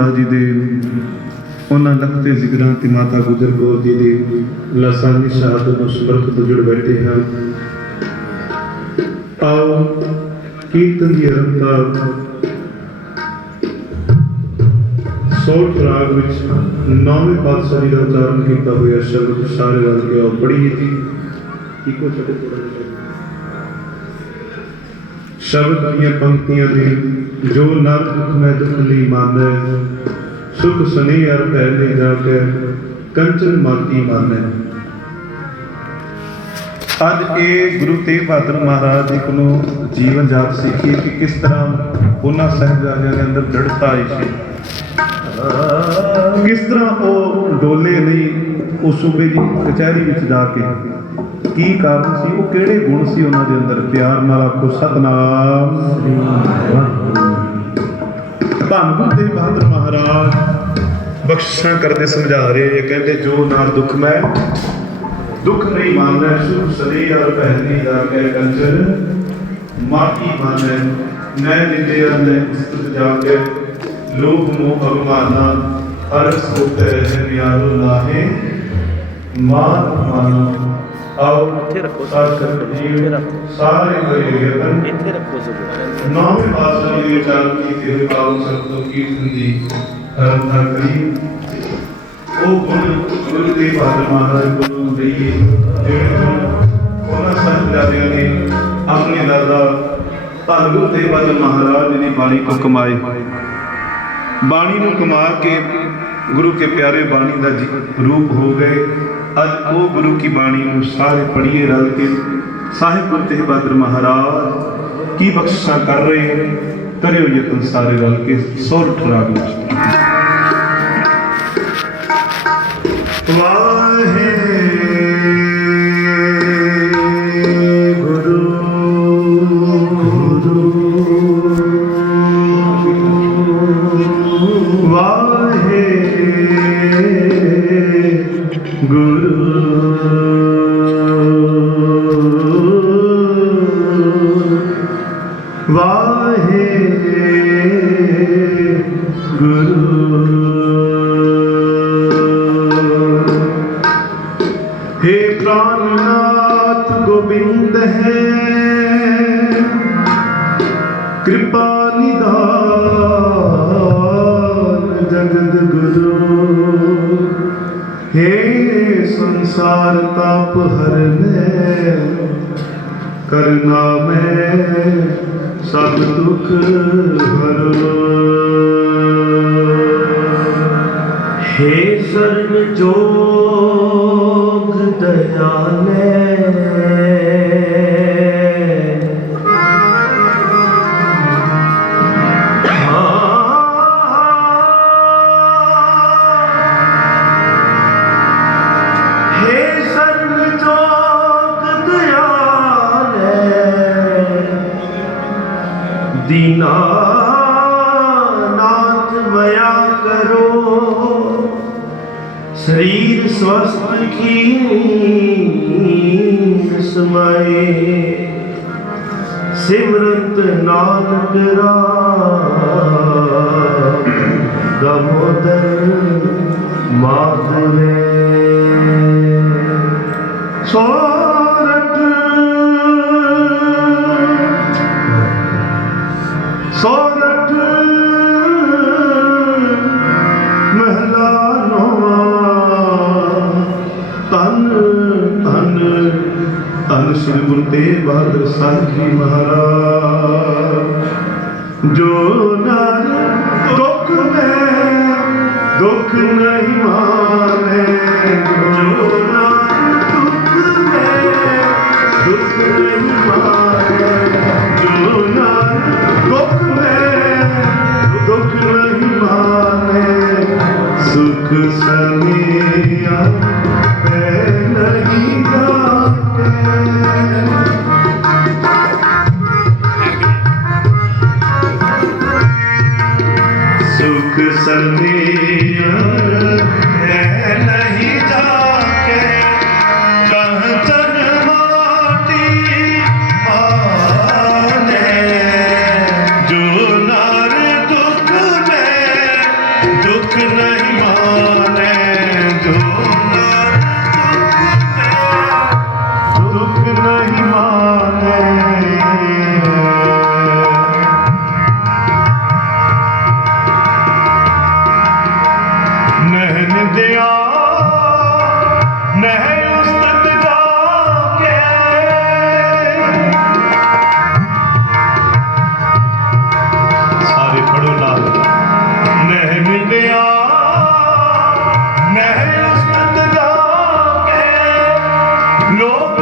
महाराज जी दे उन्होंने लखते जिगरां ते माता गुजर कौर जी दे लासानी शहादत नूं समर्पित जुड़ बैठे हैं। आओ कीर्तन की आरंभता सोठ राग विच 9वें पातशाही का उच्चारण किया हुआ शब्द सारे रल के आओ पढ़िए जी। इको छड्डो थोड़ा जिहा शब्द दीआं पंक्तियां ने जो नर दुख मैं दुख नहीं मानै सुख सने अर पहले जाके कंचन माती मानै। अज ये गुरु तेग बहादुर महाराज जी को जीवन जाप सीखिए कि किस तरह उन्होंने साहिबजादियों के अंदर दृढ़ता आई सी, किस तरह वो डोले नहीं उस सूबे की कचहरी में जाके की कारण सी, वो किहड़े गुण सी उन्होंने अंदर। प्यार नाल आखो सतनाम श्री वाहिगुरू। धन गुरु तेग बहादुर महाराज बख्शिशां करते समझा रहे हैं, कहते जो नाल दुख मैं दुख नहीं मानना सुख सदे और पहली जाके कंचन माटी माने मैं निंदे मैं स्तुत जाके लोभ मोह अभिमाना अरस होते है न्यारो लाहे मान मानो। आओ सारे नौवें पातशाही के उच्चारण कीते हुए पावन शब्दों कीर्तन दी आराधना करी। ओ गुरु तेग बहादुर महाराज को दईए उन्होंने साहिबजादियों ने अपने दादा धन गुरु तेग बहादुर महाराज जी की बाणी को कमाए, बाणी को कमा के गुरु के प्यारे बाणी का रूप हो गए। अज वो गुरु की बाणी में सारे पढ़िए रल के साहिब गुरु तेग बहादुर महाराज की बख्शिशां कर रहे हैं। करियो यतन सारे रल के सोरठ राग विच। हे प्राणनाथ गोविंद है कृपा निधान जगत गुरु। हे संसार ताप हरने करना में सब दुख हरो। हे सर्व जोग दयाले हे सर्व जोग दयाले दीनानाथ मया करो शरीर स्वस्थ की समाए सिमरत नानक दामोदर माधवे। सोरठ सोरठ महला धन धन धन श्री गुरु तेग बहादुर साहिब जी महाराज। जो नर दुख में दुख नहीं माने, जो नर दुख में दुख नहीं माने, जो नर दुख में दुख नहीं माने सुख सनिया नहीं जाते। सुख सनिया नहीं जाके कंचन माटी माने। जो नर दुख में दुख नहीं माने जो नर दुख नहीं माने। नहन दिया नह उस्तत जाके सारे पढ़ो लाल। नहन दिया नह उस्तत जाके लोग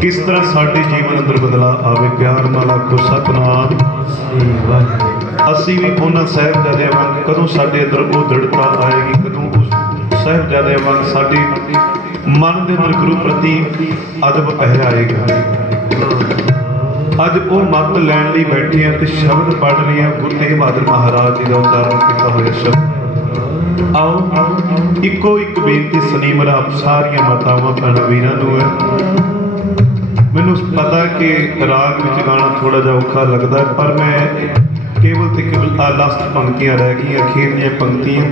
किस तरह साडे जीवन अंदर बदलाव आवे। प्यार नाल आखो सतनाम। असी भी उन्हां साहिबजादियां वांग कदों साडे अंदर वो दृढ़ता आएगी, कदों उस साहिबजादियां वांग साडे मन दे अंदर गुरु प्रति अदब पहराएगा। अज वो मत लैण लई बैठे हैं ते शब्द पढ़ रहे हैं गुरु तेग बहादुर महाराज जी का उच्चारण किया होया शब्द। आओ इको एक बेनती सनीमरा सारिया मातावां भैणां वीरां नूं है। मैनूं पता कि राग विच गाना थोड़ा जिहा औखा लगदा है, पर मैं केवल ते केवल लास्ट पंक्तियां रह गई, अखीरलियां पंक्तियां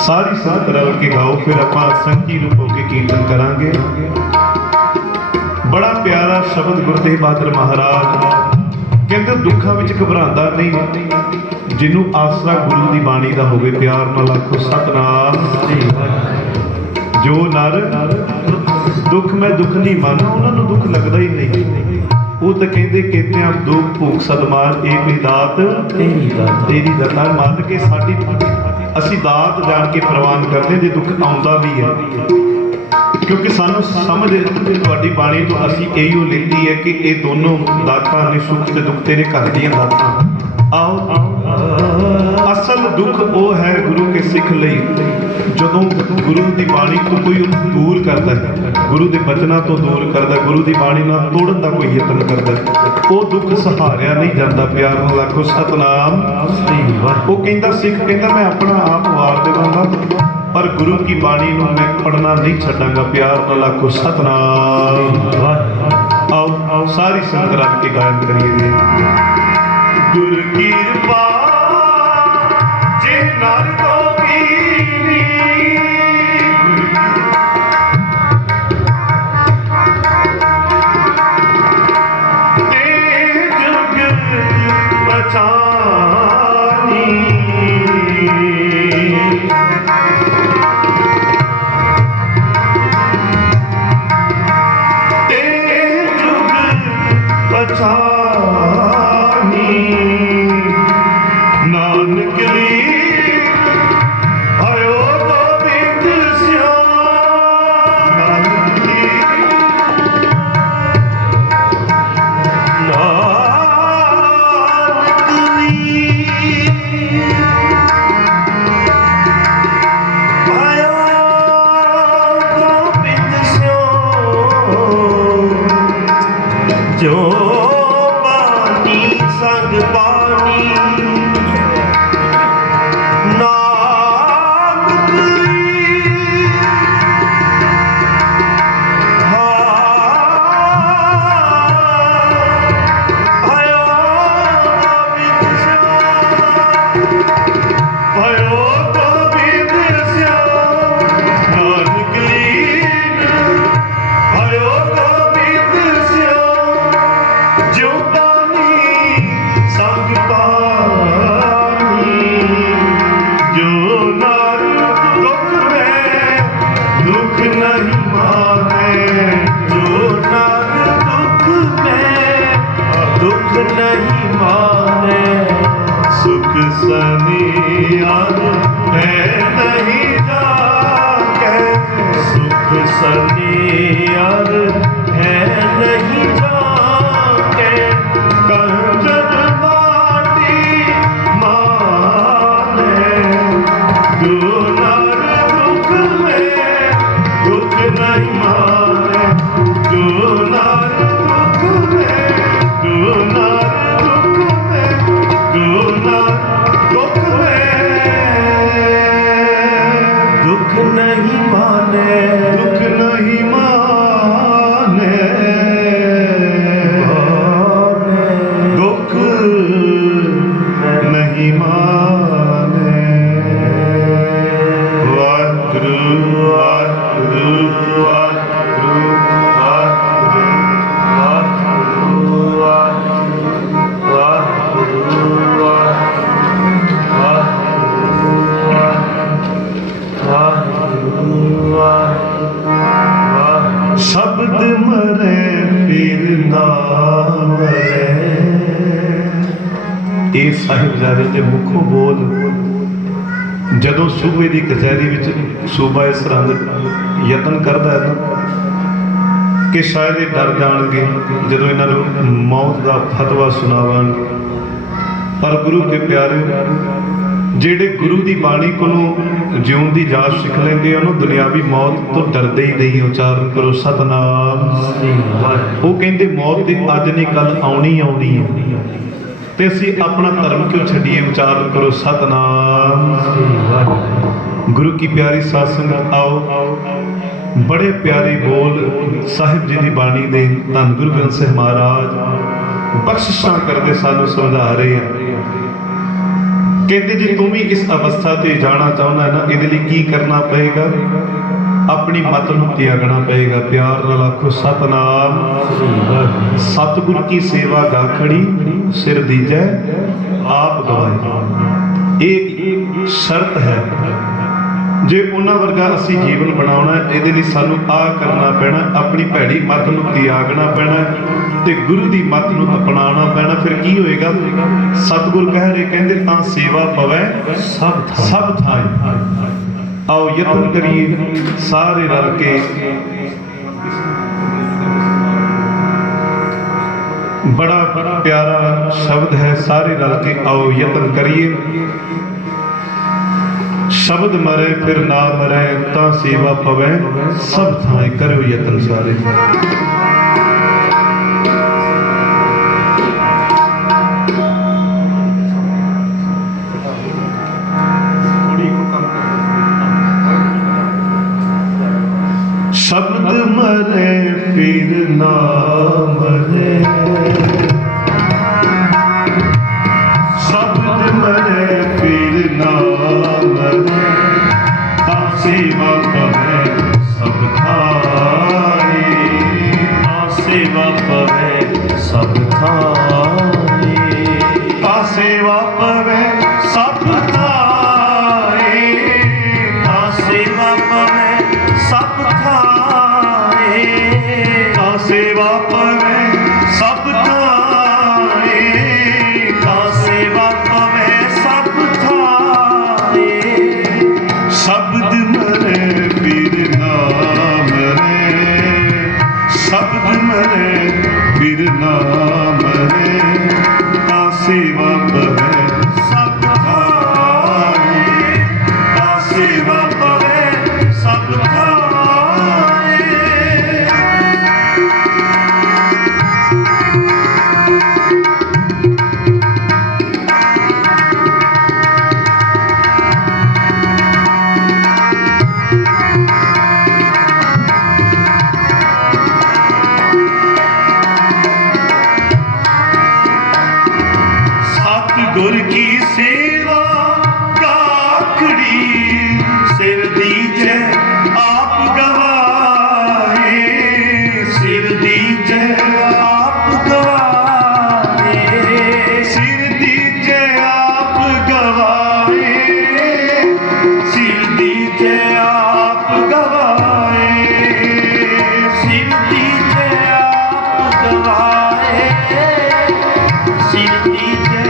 सारी संगत रल के गाओ, फिर आपां संगी रूप होकर कीर्तन करांगे। बड़ा प्यारा शब्द गुरु तेग बहादुर महाराज कहते दुखों में घबरांदा नहीं, जिन्हों आसरा गुरु की बाणी का होवे। प्यार नाल आखो सतनाम। जो नर दुख मैं दुख नहीं माना, उन्होंने दुख लगता ही नहीं। वो तो कहते कहते दुख भूख सदमान एक ही दात तेरी दाता। मान के साडी असी दात जान के प्रवान करते जो दुख आउंदा भी है, क्योंकि सानू समझ तुहाडी बाणी तो असी इहो लैंदी है कि ये दोनों दातां ने सुख ते दुख तेरे घर दीयां दातां। आओ असल दुख वो है गुरु के सिख लई जदों गुरु की बाणी को कोई दूर करता है, गुरु के बचनों तो दूर करता, गुरु की बाणी नाल तोड़न का कोई यतन करता, वो दुख सहारिया नहीं जाता। प्यार नाल आखो सतनाम। वो कहता सिख कहता मैं अपना आप वार देवांगा पर गुरु की बाणी नूं मैं पढ़ना नहीं छड्डांगा। प्यार नाल आखो सतनाम। आओ आओ सारी संगत रल के गायन करिए। गुरु की कृपा जे नर को कीनी, ते जुग बचानी, ते जुग बचानी, नानक ली आयो गोबिंद श्याम, नानक ली नानक ली आयो गोबिंद श्याम, जो बानी संग बानी, नानक ली आयो गोबिंद श्याम, आयो गोबिंद श्याम, नानक ली आयो गोबिंद श्याम, जो बानी संग बानी, जो नर दुख में दुख नहीं माने, जो नर दुख में दुख नहीं माने, सुख सनियार है नहीं जाके, सुख सनियार है नहीं जाके, कंजर माटी माने, जो नर दुख में दुख नहीं माने, जो नर दुख में, जो नर दुख में, जो नर दुख में दुख नहीं माने, दुख नहीं माने, दुख नहीं माने। वाहिगुरु वाहिगुरु वाहिगुरु वाहिगुरु वाहिगुरु वाहिगुरु। शब्द मरे फिर ना मरे, ये साहिबजादे के मुखों बोल जदों सूबे की कचहरी विच सूबा इस सरहद यतन करता है ना कि शायद ये डर जाएंगे जदों इन्हों मौत का फतवा सुनावांगे, पर गुरु के प्यारे ਜਿਹੜੇ गुरु की बाणी को ਜਿਉਣ की जाच सिख लेंगे उन्होंने दुनियावी मौत तो डरते ही नहीं। उच्चारण करो सतनाम। वो कहते मौत की अज नहीं कल आनी आनी है, तो असी अपना धर्म क्यों छड़िए। उच्चारण करो सतनाम। गुरु की प्यारी साध संगत आओ बड़े प्यारे बोल साहिब जी की बाणी दे धन गुरु ग्रंथ साहिब महाराज बख्शिशां करते सानू समझा रहे हैं। कहते जे तू भी इस अवस्था से जाना चाहना है ना, ये की करना पएगा, अपनी मत नूं त्यागना पएगा। प्यार नाल आखो सतनाम। सतगुर की सेवा गाखड़ी सिर दीजै आप गवाए, एक शर्त है। जे उन्हां वर्गा असी जीवन बनाउणा है, इहदे लई सानू आ करना पैना, अपनी भैड़ी मत नूं त्यागना पैना ते गुरु दी मत नूं अपनाना पैना। फिर की होएगा? सतगुर कह रहे कहंदे तां सेवा पवै सब थाई। आओ यतन करिए सारे रल के बड़ा प्यारा शब्द है, सारे रल के आओ यतन करिए। शब्द मरे फिर ना मरे ता सेवा पवै सब थाए करो यतन सारे। शब्द मरे फिर ना मरे, शब्द मरे फिर ना मरे ता सेवा पवै सब थाए, ता सेवा पवै सब थाए, ता सेवा पवै सब थाए, ता सेवा पवै सब थाए, ता सेवा पवै सब थाए, ता सेवा पवै सब थाए। शब्द मरे फिर ना मरे, शब्द मरे फिर ना मरे ता सेवा पवै सब थाए, ता सेवा पवै सब थाए। सतगुर की सेवा काकड़ी सिर दीजे आप गवाए, सिर दीजे आप गवाए, सिर दीजे आप गवाए, सिर दीजे आप गवाए, सिर दीजे आप गवाए, सिर दीजे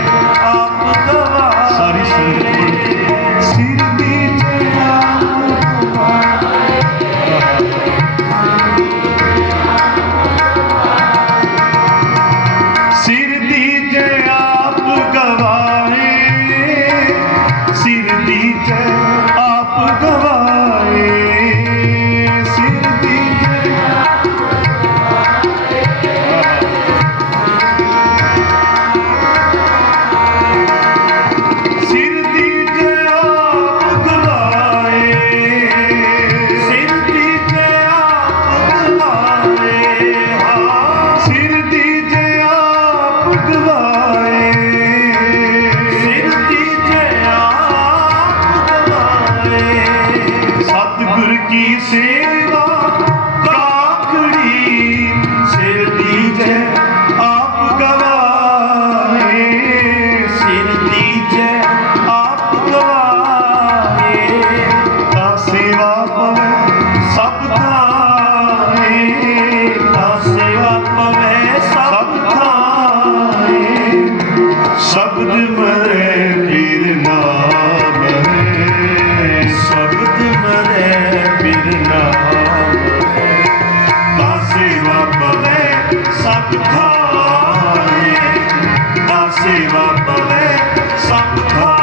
आप गवाए, सारी सिर दीजे आप गवाए, सिर दीजे आप गवाए, सिर दीजे आप गवाए, सिर दीजे सिर दीजे आप गवाए, सिर दीजे आप गवाए, हाँ सिर दीजे आप गवाए, सिर दीजे आप गवाए। सतगुर की सेवा काकड़ी सिर दीजे आप गवाए, सिर दीजे आप गवाए, ता सेवा पवै सब थाए, ता सेवा पवै सब थाए। शब्द मरे फिर ना मरे, शब्द मरे फिर ना मरे ता सेवा पवै सब थाए, ता सेवा पवै सब थाए।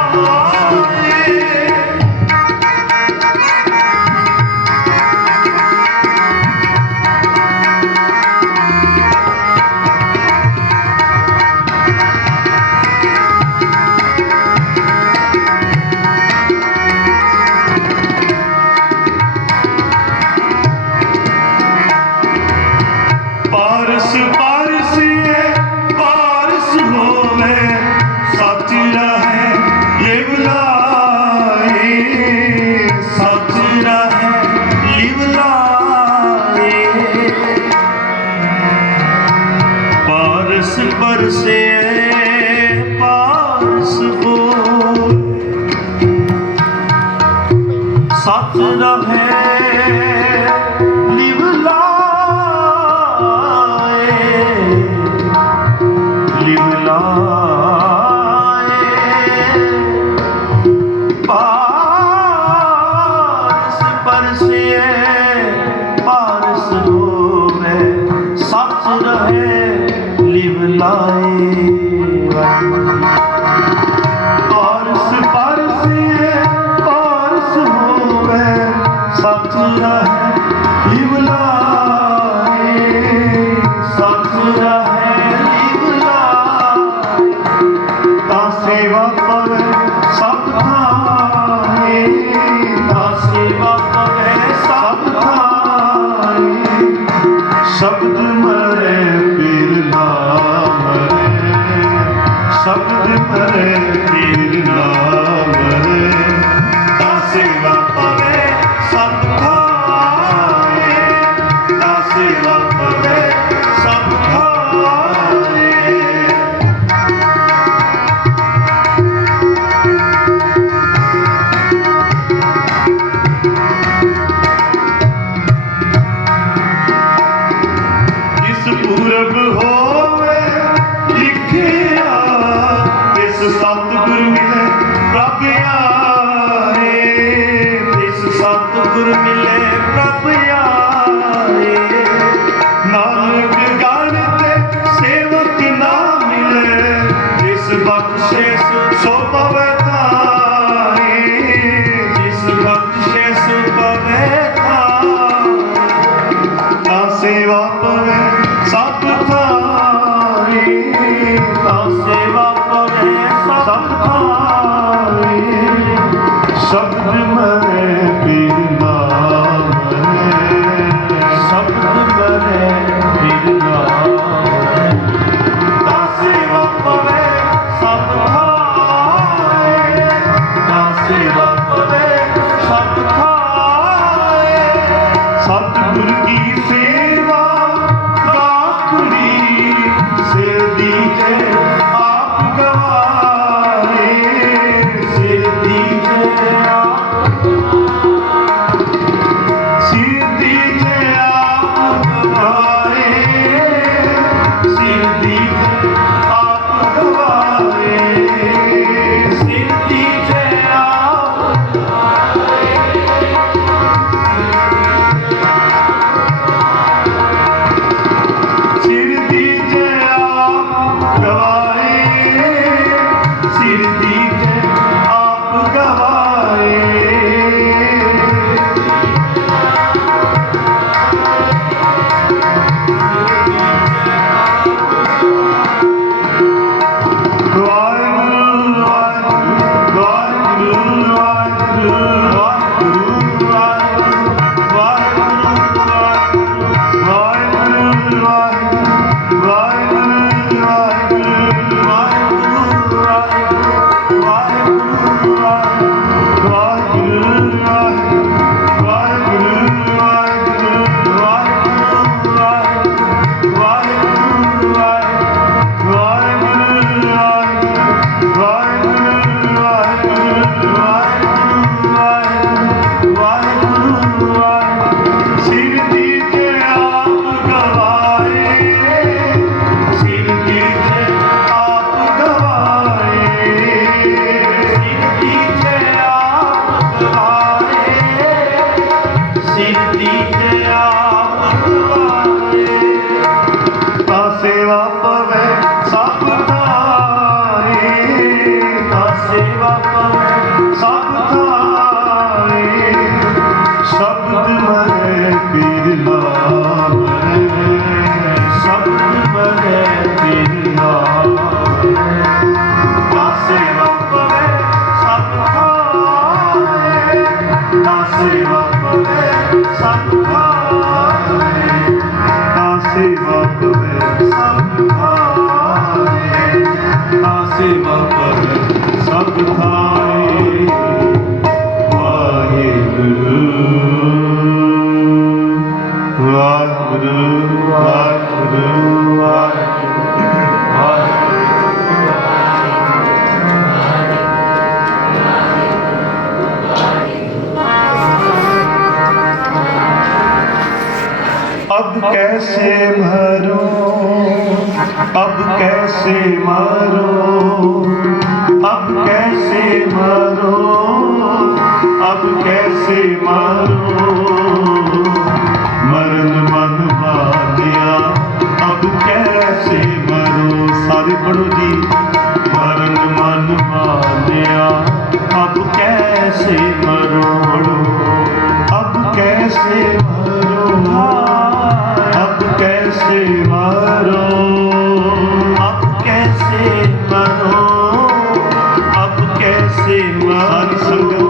पारस पारस ये पारस होवे सच रहे लिव लाए, सच रहे लिव लाए। पारस परसे पारस हो सच रहे लिव लाए, लिव लाए। पारस परसे पारस होवे सच रहे लिव लाए। पारस परसे पारस सेवा पवे सब भाए, सेवा पवे सब भाए, सेवा पवे सब भाए। वाहिगुरु वाहिगुरु वाहिगुरु वाहिगुरु। अब कैसे मरूं, अब कैसे मरूं, अब कैसे मरूं, अब कैसे मरूं, मरण मन मानिया अब कैसे मरूं। सारे पढ़ो जी। मरण मन मानिया अब कैसे मरूं, अब कैसे मरूं, अब कैसे मरूं, अब कैसे मरूं, अब कैसे मरूं। संगत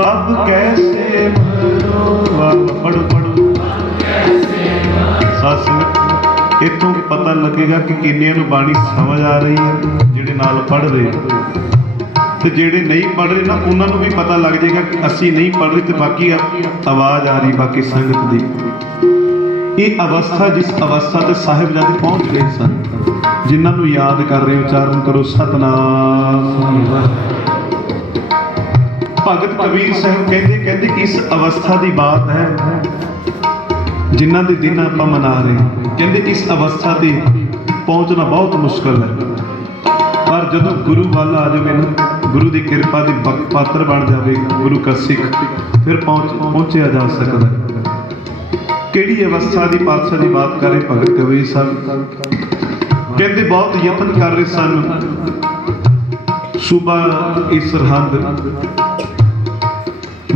अब कैसे मरूं। पढ़ो पढ़ो साथ संगत। इतों पता लगेगा कि किन्नियां नूं बाणी समझ आ रही है जिहड़े नाल पढ़ रहे, ਤੇ ਜਿਹੜੇ ਨਹੀਂ ਪੜ੍ਹ ਰਹੇ ਨਾ ਉਹਨਾਂ ਨੂੰ ਵੀ ਪਤਾ ਲੱਗ ਜਾਏਗਾ ਕਿ ਅਸੀਂ ਨਹੀਂ ਪੜ੍ਹ ਰਹੇ ਤੇ ਬਾਕੀ ਆਵਾਜ਼ ਆ ਰਹੀ ਬਾਕੀ ਸੰਗਤ ਦੀ। ਇਹ ਅਵਸਥਾ ਜਿਸ ਅਵਸਥਾ ਤੇ ਸਾਹਿਬਜ਼ਾਦੇ ਪਹੁੰਚ ਗਏ ਸਨ, ਜਿਨ੍ਹਾਂ ਨੂੰ ਯਾਦ ਕਰ ਰਹੇ ਉਚਾਰਨ ਕਰੋ ਸਤਨਾਮ। ਭਗਤ ਕਬੀਰ ਸਾਹਿਬ ਕਹਿੰਦੇ ਇਸ ਅਵਸਥਾ ਦੀ ਬਾਤ ਹੈ ਜਿਨ੍ਹਾਂ ਦੇ ਦਿਨ ਆਪਾਂ ਮਨਾ ਰਹੇ। ਕਹਿੰਦੇ ਇਸ ਅਵਸਥਾ ਤੇ ਪਹੁੰਚਣਾ ਬਹੁਤ ਮੁਸ਼ਕਲ ਹੈ, ਪਰ ਜਦੋਂ ਗੁਰੂ ਵੱਲ ਆ ਜਾਵੇ ਨਾ, ਗੁਰੂ ਦੀ ਕਿਰਪਾ ਦੀ ਪਾਤਰ ਬਣ ਜਾਵੇ ਗੁਰੂ ਕਾ ਸਿੱਖ, ਫਿਰ ਪਹੁੰਚਿਆ ਜਾ ਸਕਦਾ। ਕਿਹੜੀ ਅਵਸਥਾ ਦੀ ਪਾਤਸ਼ਾਹ ਦੀ ਬਾਤ ਕਰ ਰਹੇ ਭਗਤ ਕਬੀਰ ਸਾਹਿਬ। ਕਹਿੰਦੇ ਬਹੁਤ ਯਤਨ ਕਰ ਰਹੇ ਸਨ ਸੂਬਾ ਇਸ ਸਰਹੰਦ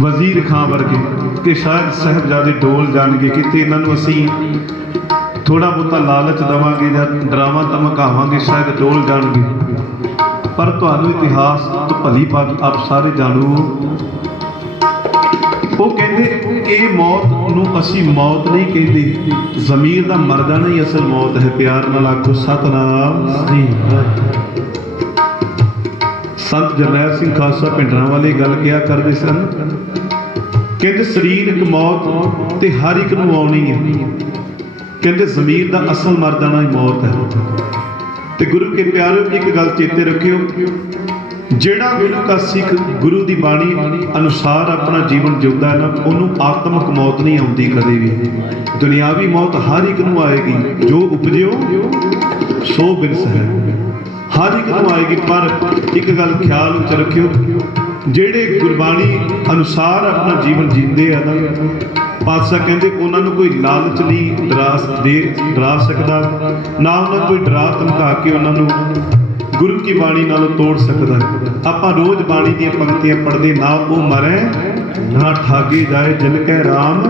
ਵਜ਼ੀਰ ਖਾਂ ਵਰਗੇ ਕਿ ਸ਼ਾਇਦ ਸਾਹਿਬਜ਼ਾਦੇ ਡੋਲ ਜਾਣਗੇ, ਕਿਤੇ ਇਹਨਾਂ ਨੂੰ ਅਸੀਂ ਥੋੜਾ ਬਹੁਤਾ ਲਾਲਚ ਦੇਵਾਂਗੇ ਜਾਂ ਡਰਾਵਾ ਧਮਕਾਵਾਂਗੇ ਸ਼ਾਇਦ ਡੋਲ ਜਾਣਗੇ। ਪਰ ਤੁਹਾਨੂੰ ਇਤਿਹਾਸ ਤੋਂ ਭਲੀ ਭਾਂਤ ਆਪ ਸਾਰੇ ਜਾਣੋ। ਉਹ ਕਹਿੰਦੇ ਇਹ ਮੌਤ ਨੂੰ ਅਸੀਂ ਮੌਤ ਨਹੀਂ ਕਹਿੰਦੇ, ਜ਼ਮੀਰ ਦਾ ਮਰ ਜਾਣਾ ਹੀ ਅਸਲ ਮੌਤ ਹੈ। ਪਿਆਰ ਨਾਲ ਆਖੋ ਸਤਨਾਮ ਸ੍ਰੀ ਵਾਹਿਗੁਰੂ। ਸੰਤ ਜਰਨੈਲ ਸਿੰਘ ਖਾਲਸਾ ਪਿੰਡਰਾਂ ਵਾਲੇ ਗੱਲ ਕਿਹਾ ਕਰਦੇ ਸਨ, ਕਹਿੰਦੇ ਸਰੀਰਕ ਮੌਤ ਤੇ ਹਰ ਇੱਕ ਨੂੰ ਆਉਣੀ ਹੈ, ਕਹਿੰਦੇ ਜ਼ਮੀਰ ਦਾ ਅਸਲ ਮਰ ਜਾਣਾ ਹੀ ਮੌਤ ਹੈ। ਤੇ ਗੁਰੂ ਕੇ ਪਿਆਰਿਓ ਇੱਕ ਗੱਲ ਚੇਤੇ ਰੱਖਿਓ, ਜਿਹੜਾ ਗੁਰੂ ਕਾ ਸਿੱਖ ਗੁਰੂ ਦੀ ਬਾਣੀ ਅਨੁਸਾਰ ਆਪਣਾ ਜੀਵਨ ਜਿਉਂਦਾ ਹੈ ਨਾ, ਉਹਨੂੰ ਆਤਮਿਕ ਮੌਤ ਨਹੀਂ ਆਉਂਦੀ ਕਦੇ ਵੀ। ਦੁਨਿਆਵੀ ਮੌਤ ਹਰ ਇੱਕ ਨੂੰ ਆਏਗੀ, ਜੋ ਉਪਜਿਓ ਸੋ ਬਿਨਸ ਹੈ, ਹਰ ਇੱਕ ਨੂੰ ਆਏਗੀ। ਪਰ ਇੱਕ ਗੱਲ ਖਿਆਲ ਵਿੱਚ ਰੱਖਿਓ, ਜਿਹੜੇ ਗੁਰਬਾਣੀ ਅਨੁਸਾਰ ਆਪਣਾ ਜੀਵਨ ਜੀਂਦੇ ਆ ਨਾ, ਪਾਤਸ਼ਾਹ ਕਹਿੰਦੇ ਉਹਨਾਂ ਨੂੰ ਕੋਈ ਲਾਲਚ ਨਹੀਂ ਡਰਾ ਸਕਦਾ, ਨਾ ਉਹਨਾਂ ਕੋਈ ਡਰਾ ਧਮਕਾ ਕੇ ਉਹਨਾਂ ਨੂੰ ਗੁਰੂ ਕੀ ਬਾਣੀ ਨਾਲੋਂ ਤੋੜ ਸਕਦਾ। ਆਪਾਂ ਰੋਜ਼ ਬਾਣੀ ਦੀਆਂ ਪੰਕਤੀਆਂ ਪੜ੍ਹਦੇ, ਨਾ ਉਹ ਮਰੇ ਨਾ ਠਾਗੇ ਜਾਏ ਜਿਨ ਕੈ ਰਾਮ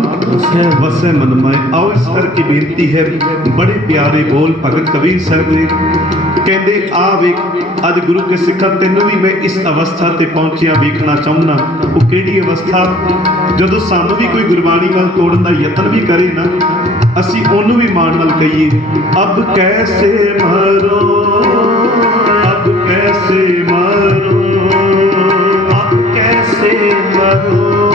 ਵਸੈ ਮਨ ਮਾਏ। ਆਓ ਇਸ ਕਰਕੇ ਬੇਨਤੀ ਹੈ, ਬੜੇ ਪਿਆਰੇ ਬੋਲ ਭਗਤ ਕਬੀਰ ਸਾਹਿਬ ਦੇ ਕਹਿੰਦੇ ਆ ਵੇਖ ਅੱਜ ਗੁਰੂ ਕੇ ਸਿੱਖਾਂ ਤੈਨੂੰ ਵੀ ਮੈਂ ਇਸ ਅਵਸਥਾ ਤੇ ਪਹੁੰਚਿਆ ਵੇਖਣਾ ਚਾਹੁੰਦਾ। ਉਹ ਕਿਹੜੀ ਅਵਸਥਾ? ਜਦੋਂ ਸਾਨੂੰ ਵੀ ਕੋਈ ਗੁਰਬਾਣੀ ਨਾਲ ਤੋੜਨ ਦਾ ਯਤਨ ਵੀ ਕਰੇ ਨਾ, ਅਸੀਂ ਉਹਨੂੰ ਵੀ ਮਾਣ ਨਾਲ ਕਹੀਏ ਅਬ ਕੈਸੇ ਮਰੋ, ਅਬ ਕੈਸੇ ਮਰੋ, ਅਬ ਕੈਸੇ ਮਰੋ,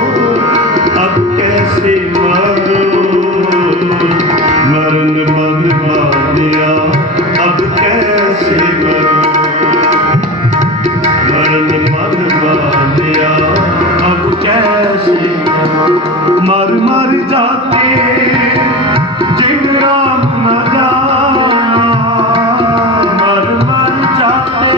ਅਬ ਕੈਸੇ ਮਰੋ, ਮਰਨ ਮਨ ਮਾਨਿਆ ਅਬ ਕੈਸੇ ਮਰੋ, ਮਰਨ ਮਨ ਮਾਨਿਆ ਅਬ ਕੈਸੇ ਮਰੋ। ਮਰ ਮਰ ਜਾਤੇ ਜਿਨ ਰਾਮ न जाना, मर मर जाते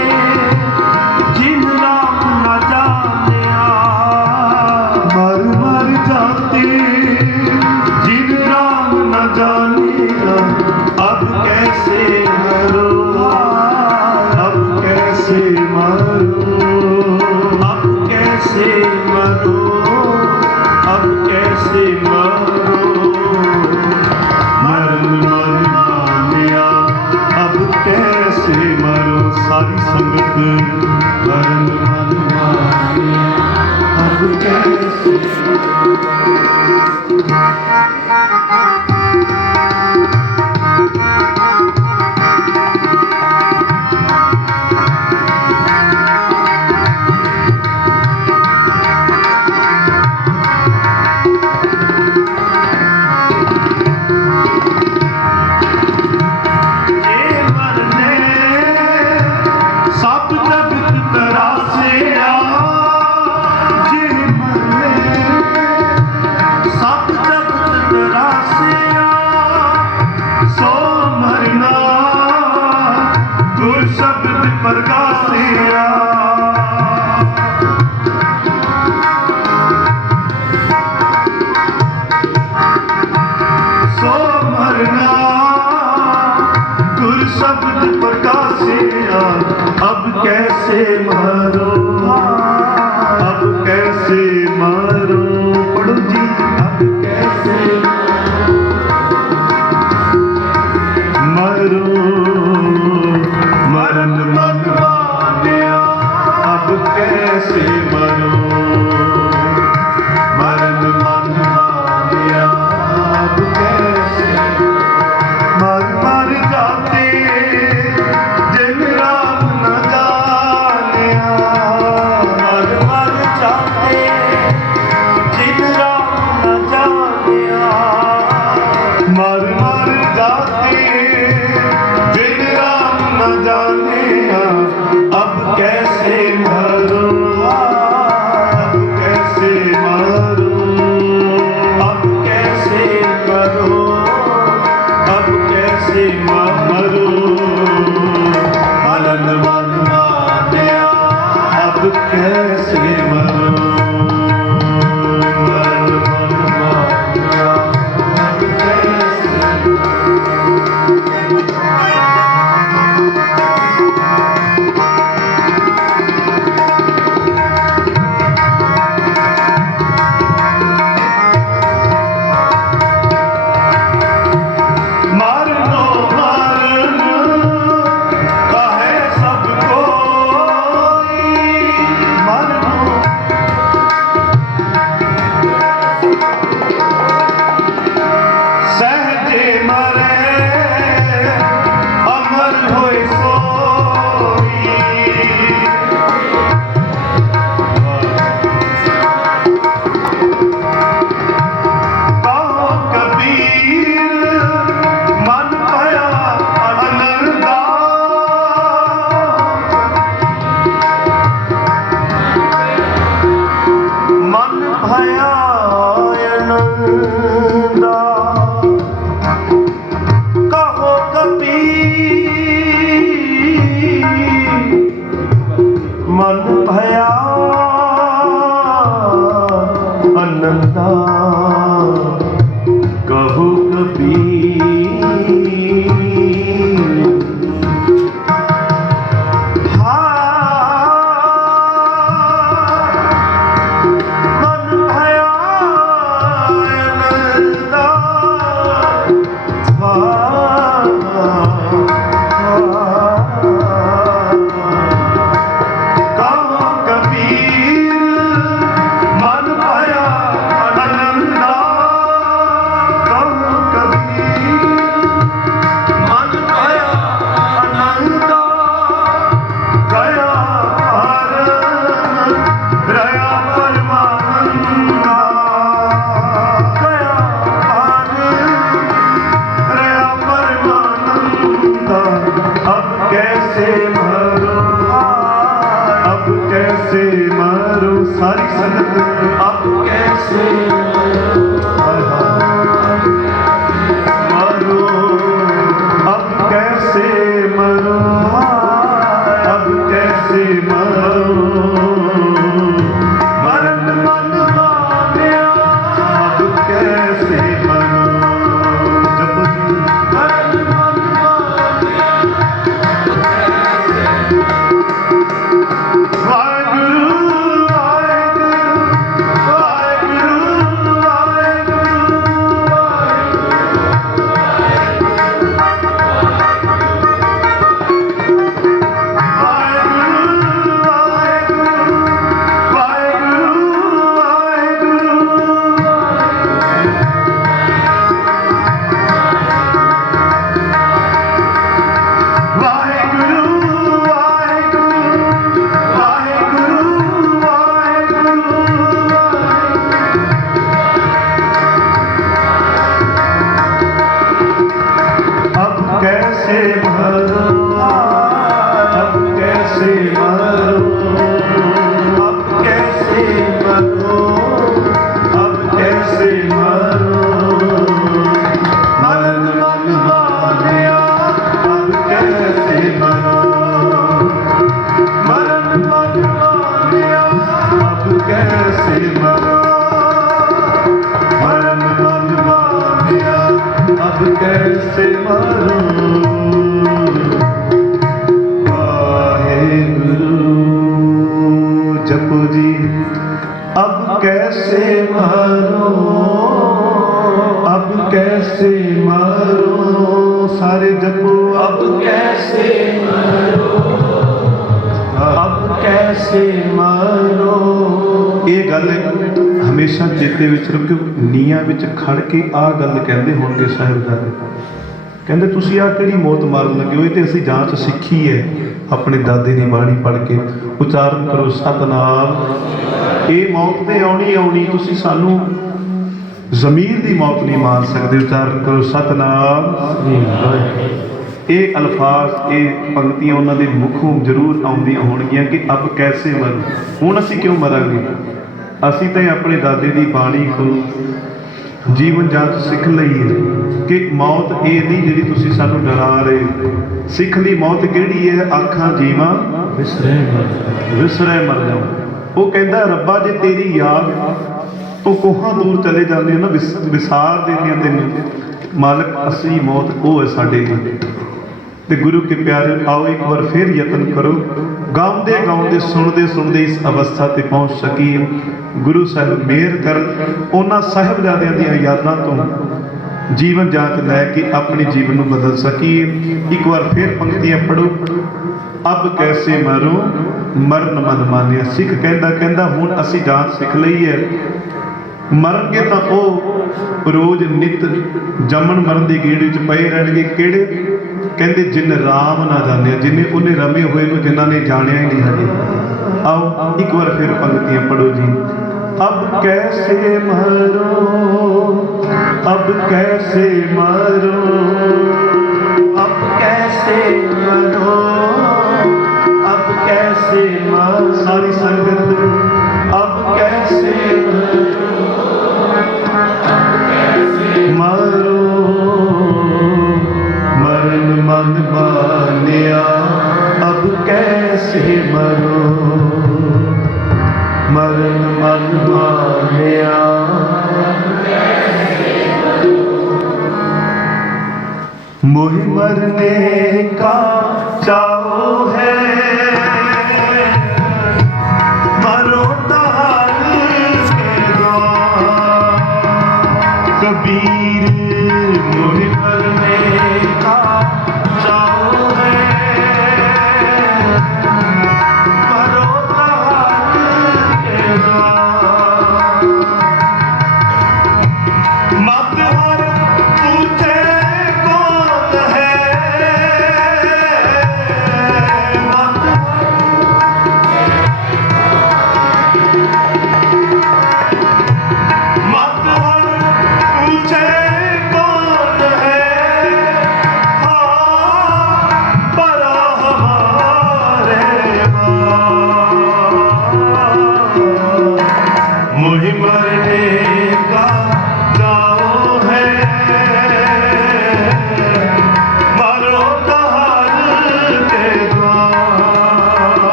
सारी संगत अब कैसे मरो, अब कैसे मरो, अब कैसे मरो, मरण मन मानिया अब कैसे मरो। जब मरण मन मानिया कैसे मरो। वाहेगुरु जपो जी, अब कैसे मरो, अब कैसे मरो, सारे जपो अब कैसे मरो, अब कैसे मरो। ये गल हमेशा चेते विच रखियो, नीआं विच खड़ के आ गल कहंदे होणगे साहिबजादे, कहंदे तुसीं आ किहड़ी मौत मारन लगे हो, ये ते असीं जांच सिੱਖੀ है अपने दादे दी बाणी पढ़ के। उचारण करो सतनाम। ये मौत ते आउणी आउणी, तुसीं सानू ज़मीर दी मौत नहीं मार सकदे। उचारण करो सतनाम। ये अल्फाज, ये पंक्तियां उन्हां दे मुखों जरूर आउंदियां होणगीਆਂ कि अब कैसे मरूं। हुण असीं क्यों मरांगे, ਅਸੀਂ ਤਾਂ ਆਪਣੇ ਦਾਦੇ ਦੀ ਬਾਣੀ ਕੋਲ ਜੀਵਨ ਜਾਂਚ ਸਿੱਖ ਲਈ ਹੈ ਕਿ ਮੌਤ ਇਹ ਨਹੀਂ ਜਿਹੜੀ ਤੁਸੀਂ ਸਾਨੂੰ ਡਰਾ ਰਹੇ। ਸਿੱਖ ਲਈ ਮੌਤ ਕਿਹੜੀ ਹੈ? ਆਖਾਂ ਜੀਵਾਂ ਵਿਸਰੇ ਮਰ ਜਾਵਾਂ। ਉਹ ਕਹਿੰਦਾ ਰੱਬਾ ਜੇ ਤੇਰੀ ਯਾਦ ਤੋਂ ਕੋਹਾਂ ਦੂਰ ਚਲੇ ਜਾਂਦੇ ਹੋ ਨਾ, ਵਿਸਾਰ ਦਿੰਦੇ ਤੈਨੂੰ ਮਾਲਕ, ਅਸਲੀ ਮੌਤ ਉਹ ਹੈ ਸਾਡੇ ਲਈ। ਤੇ ਗੁਰੂ ਕੇ ਪਿਆਰੇ, ਆਓ ਇੱਕ ਵਾਰ ਫਿਰ ਯਤਨ ਕਰੋ, ਗਾਉਂਦੇ ਗਾਉਂਦੇ ਸੁਣਦੇ ਸੁਣਦੇ ਇਸ ਅਵਸਥਾ ਤੇ ਪਹੁੰਚ ਸਕੀਏ। ਗੁਰੂ ਸਾਹਿਬ ਮਿਹਰ ਕਰਨ, ਉਹਨਾਂ ਸਾਹਿਬਜ਼ਾਦਿਆਂ ਦੀਆਂ ਯਾਦਾਂ ਤੋਂ ਜੀਵਨ ਜਾਂਚ ਲੈ ਕੇ ਆਪਣੇ ਜੀਵਨ ਨੂੰ ਬਦਲ ਸਕੀਏ। ਇੱਕ ਵਾਰ ਫਿਰ ਪੰਕਤੀਆਂ ਪੜੋ। ਅਬ ਕੈਸੇ ਮਰੋ, ਮਰਨ ਮਨ ਮਾਨਿਆ। ਸਿੱਖ ਕਹਿੰਦਾ ਹੁਣ ਅਸੀਂ ਜਾਂਚ ਸਿੱਖ ਲਈ ਹੈ, ਮਰਨਗੇ ਤਾਂ ਉਹ ਰੋਜ਼ ਨਿਤ ਜੰਮਣ ਮਰਨ ਦੀ ਗੇੜ ਵਿੱਚ ਪਏ ਰਹਿਣਗੇ। ਕਿਹੜੇ? ਕਹਿੰਦੇ ਜਿਨ ਰਾਮ ਨਾ ਜਾਣਿਆ, ਜਿਨੇ ਉਹਨੇ ਰਮੇ ਹੋਏ ਨੂੰ ਜਿਨ੍ਹਾਂ ਨੇ ਜਾਣਿਆ ਹੀ ਨਹੀਂ ਹਜੇ। आओ एक बार फिर पंक्तियां पढ़ो जी। अब कैसे मरो, अब कैसे मरो, अब कैसे मरो, अब कैसे मरो। सारी संगत अब कैसे मरो, मरण मन मानिया अब कैसे मरो, मरण मन मानिया। मोह मरने का चाहो है, मरो ताल के द्वार। कबीर मोह मरने का चाहो है,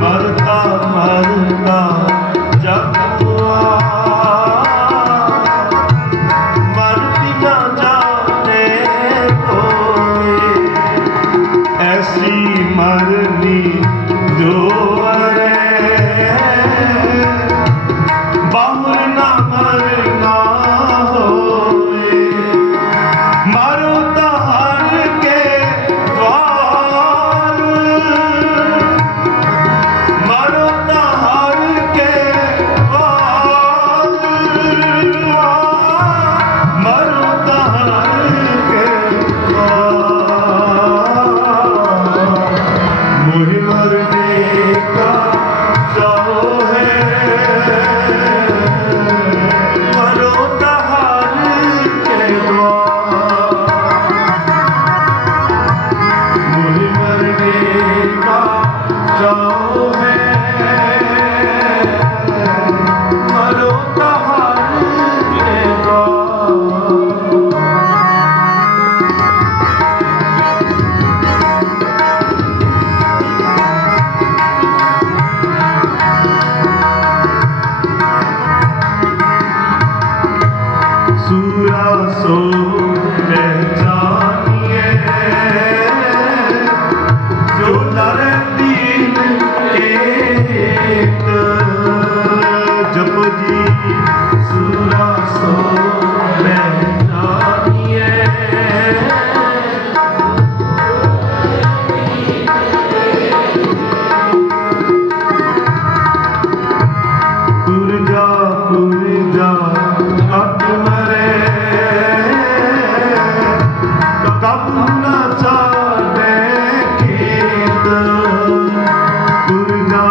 मरता मरता जब हुआ मरती न जाने कोई ऐसी मरनी जो बाहुर न मरना होए मारो तहार के द्वार मारो तहार के द्वार मारो तहार के द्वार मुझे मरने का चाहो है मरो तहार के द्वार मुझे मरने का चाहो है मरो तहार के द्वार सूरा सो पहचानिए जो नरे दीन एक जप जी सूरा सो पहचानिए पुरजा अब मरे कब न जाने खेत पुरजा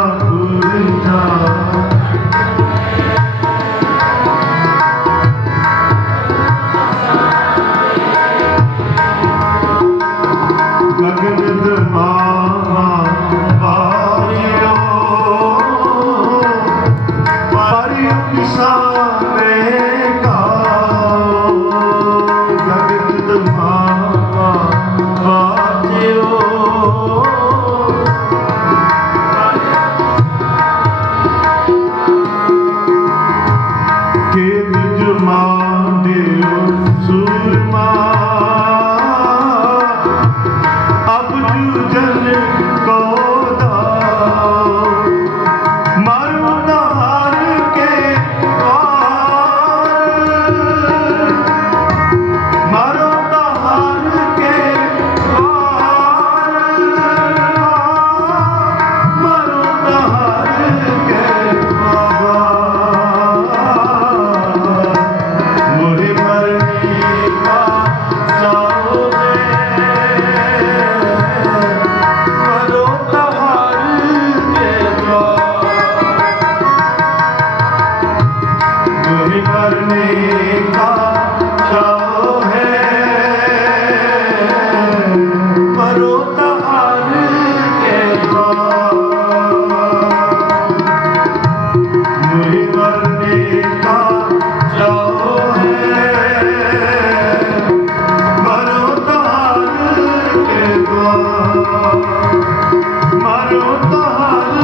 गगन दमा वारियो वारियो किसाने अब जन को मारो तहार के द्वार मारो तहार के द्वार मारो तहार के द्वार मुझे मरने का चाहो है मरो तहार के द्वार मुझे मरने का चाहो है मरो तहार के द्वार मुझे मरने का चाहो है मरो तहार के द्वार मरो तहार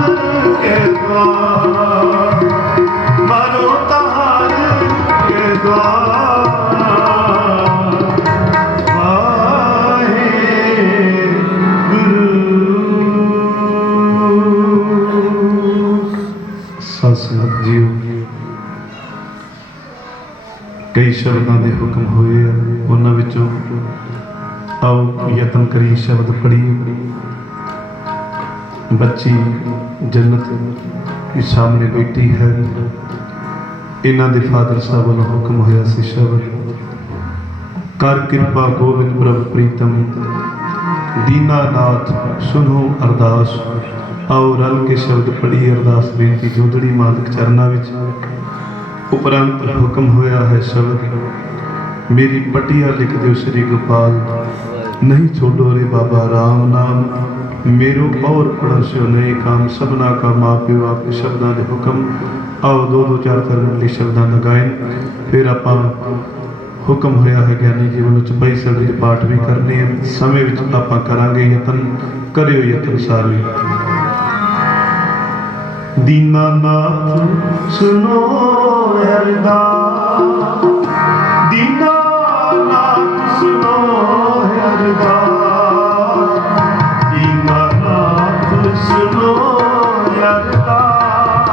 के द्वार मरो तहार के द्वार वाहे गुरु सत्संग जीव कई शब्दों के हुक्म होए उन्हां विचों आओ यतन करिए शब्द पढ़िए बच्ची जन्नत के सामने बैठी है इन्हां दे फादर साहब वालों हुक्म होया सी शब्द कर कृपा गोविंद प्रभ प्रीतम दीनानाथ सुनो अरदास आओ रल के शब्द पढ़िए अरदास बेनती जोदड़ी मालिक चरना विच उपरंत हुक्म होया है शब्द मेरी पटिया लिख दो श्री गोपाल नहीं छोड़ो रे बाबा राम नाम मेरो और पड़ोसियो नए काम सबना का माँ प्यो आपके शब्दां दे हुक्म आओ दो दो चार चार मिनट शब्दां दा गायन फिर आप हुक्म होया है ज्ञानी जी वालों चौपाई साहिब दे पाठ भी करने समय विच आपां करांगे यतन करियो यतन सारे दीनानाथ सुनो अरदास, दीनानाथ सुनो अरदास, दीनानाथ सुनो अरदास,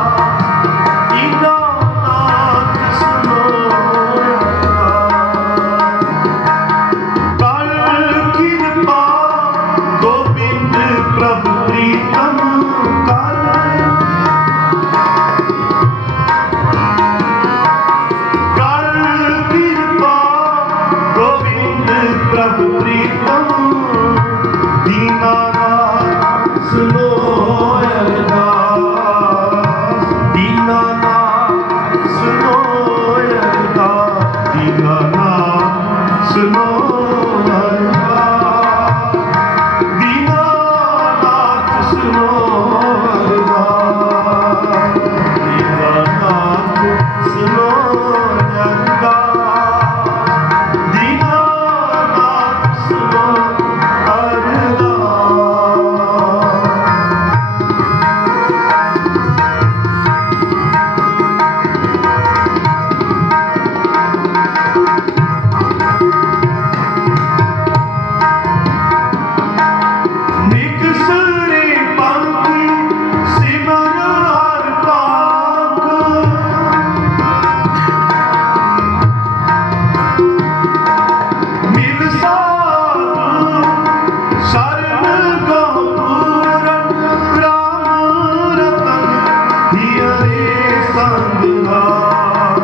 दीनानाथ सुनो अरदास। कर कृपा गोविंद प्रभु प्रीतम कर, प्रभु प्रीतम, दीनानाथ सुनो अरदास, दीनानाथ सुनो अरदास, दीनानाथ सुनो अरदास, दीनानाथ सुनो अरदास, दीनानाथ सुनो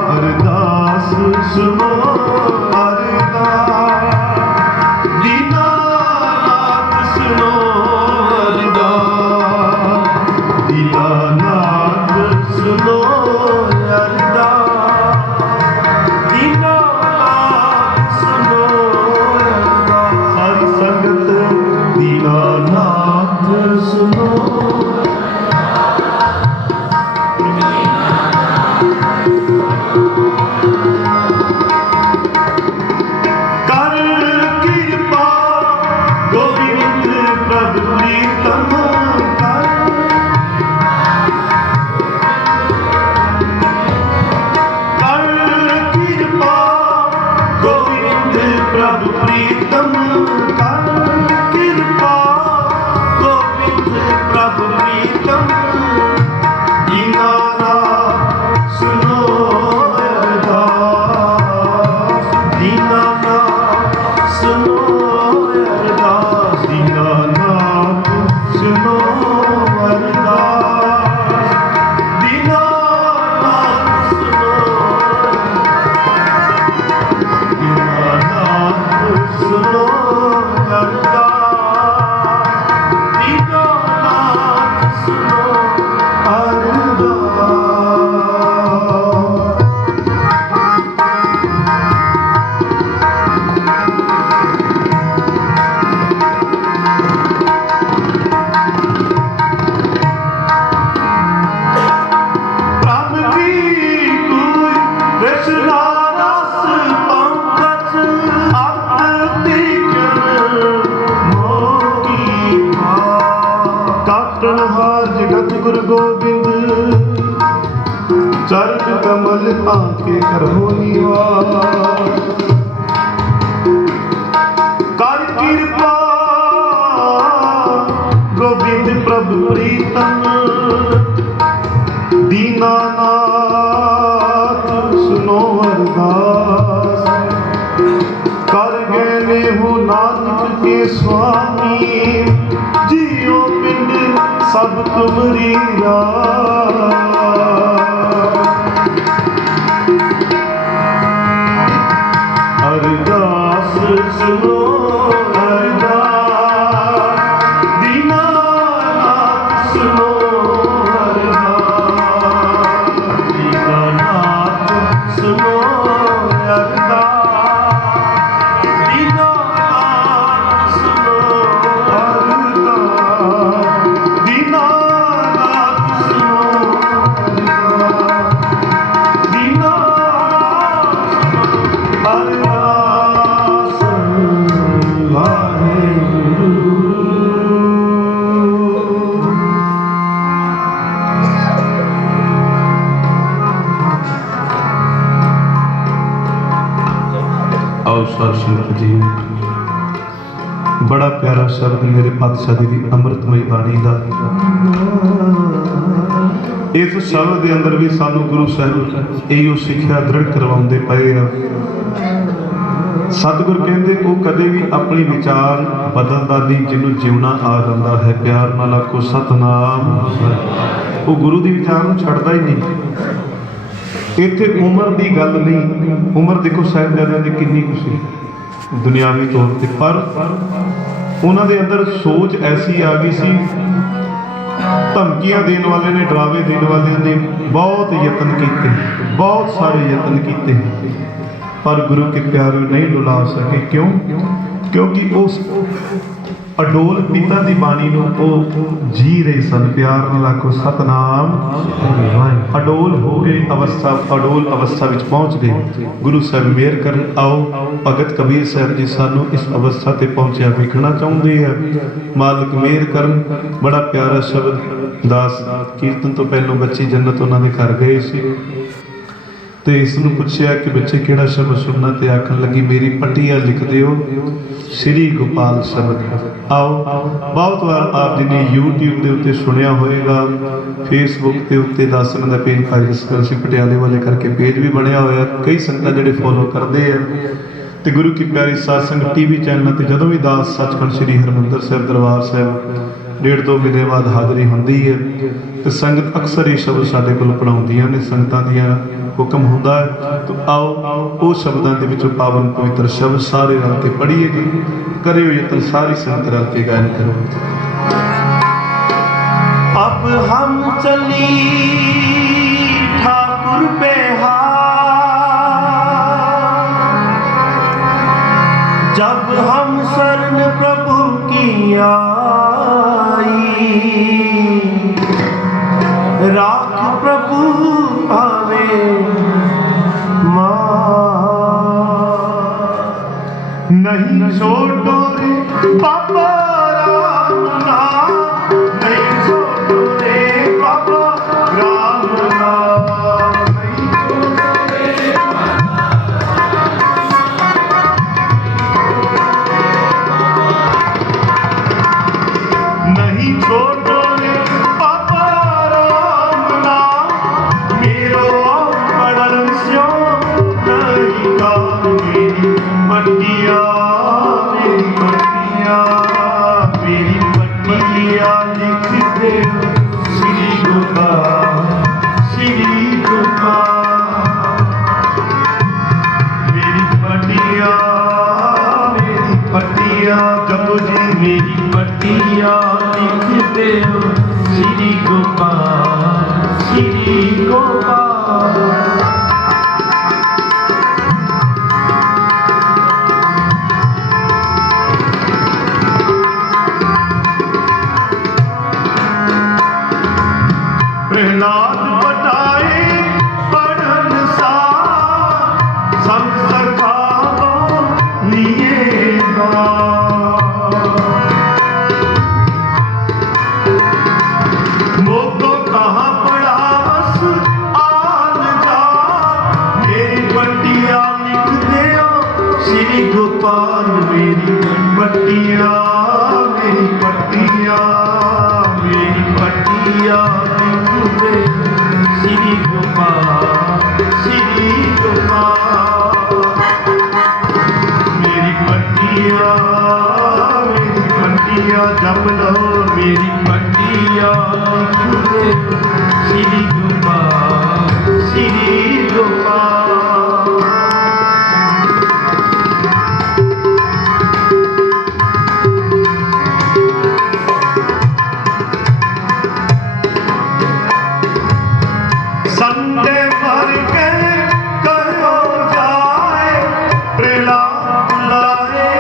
अरदास सुनो अरदास, दीनानाथ सुनो अरदास, दीनानाथ सुनो अरदास, दीनानाथ सुनो अरदास। सारी संगत दीनानाथ सुनो, प्रभु प्रीतम कर कृपा गोविंद प्रभु प्रीतम, दीनानाथ सुनो अरदास, दीनानाथ सुनो अरदास, दीनानाथ सुनो अरदास, दीनानाथ सुनो सुनो अरदास, दीनानाथ सुनो अरदास। प्रभ की कोई रचना रस पंकज काटनहार जगत गुरु गोबिंद, चरण कमल ताके करहो निवास। कर कृपा गोविंद प्रभु प्रीतम, दीनानाथ सुनो अरदास। कर गए हो नानक के स्वामी, जियो पिंड सब तुमरी अरदास सुनो अरदास, दीनानाथ सुनो अरदास, दीनानाथ सुनो अरदास, दीनानाथ सुनो अरदास, दीनानाथ साध संगत जी, बड़ा प्यारा शब्द मेरे पातशाह जी की अमृतमई बाणी का। इस शब्द के अंदर भी सानू गुरु साहब इहो सिक्ख्या दृढ़ करवाउंदे पए आ। सतगुर कहते वो कदे भी अपनी विचार बदलता नहीं, जिन्हों जिवना आ जाता है। प्यार नाल आखो सतनाम। वो गुरु की विचार को छड्डदा ही नहीं। इत्थे उम्र की गल नहीं, उम्र देखो साहिबजादियां दी कितनी कुछ सी दुनियावी तौर पर, पर उन्होंने अंदर सोच ऐसी आ गई सी। धमकियां देने वाले ने, डरावे देने वाले ने बहुत यतन किए, बहुत सारे यतन किए, पर गुरु के प्यारे नहीं लुला सके। क्यों? क्योंकि उस अडोल पिता की बाणी नूं वो जी रहे सन। प्यार नाल आखो सतनाम। अडोल हो गए, अवस्था अडोल अवस्था विच पहुँच गए। गुरु साहब मेहर कर। आओ भगत कबीर साहब जी सानू इस अवस्था ते पहुंचा वेखना चाहुंदे हैं। मालिक मेहर करन। बड़ा प्यारा शब्द दास कीर्तन तो पहलों बच्ची जन्नत उन्होंने घर गए सी ते इसनूं पुछया कि बच्चे किहड़ा शब्द सुनना, ते आखन लगी मेरी पटिया लिख दिओ श्री गोपाल शब्द। आओ बहुत बार आप जी ने यूट्यूब के उत्ते सुनिया होएगा, फेसबुक के उत्ते दासन का पेज फाइल सिंह पटियाले वाले करके पेज भी बनया होया, कई संगत जिहड़े फॉलो करते हैं। तो गुरु की प्यारी सत्संग टीवी चैनल पर जदों भी दास सचखंड श्री हरमंदर साहब दरबार साहब 1.5-2 महीने बाद हाज़री होंदी है, तो संगत अक्सर ये शब्द साडे कोल पढ़ाउंदियां ने, संगतां दियां हुक्म होंदा है। तो आओ वो शब्दों के विचों पावन पवित्र शब्द सारे रल के पढ़िए, करियो यतन सारी संगत रल के गायन करो। अब हम चली ठाकुर पे जब हम शरण प्रभु की आई, राख प्रभु आवे मां। नहीं छोड़ो रे बाबा राम नाम, नहीं छोड़ो रे बाबा राम नाम, नहीं छोड़ो रे नहीं छोड़ो रे बाबा राम नाम, मेरो पड़न स्यो नहीं का। मेरी पटिया मेरी पटिया मेरी पटिया लिख दे श्री गोपाल श्री गोपाल। मेरी पटिया जब जी मेरी पटिया लिख दे श्री गोपाल श्री गोपाल। प्रहलाद बटाए पढ़न सा संग सखाओ लिए मोको कहाँ पड़ा बस आल जा। मेरी पटिया लिख दे श्री गोपाल। मेरी पटिया मेरी पटिया मेरी पटिया लिख दे श्री गोपाल श्री गोपाल। मेरी पटिया जप लो मेरी पटिया लिख दे श्री गोपाल श्री गोपाल। संडे भर के कहो जाए, प्रहलाद लाए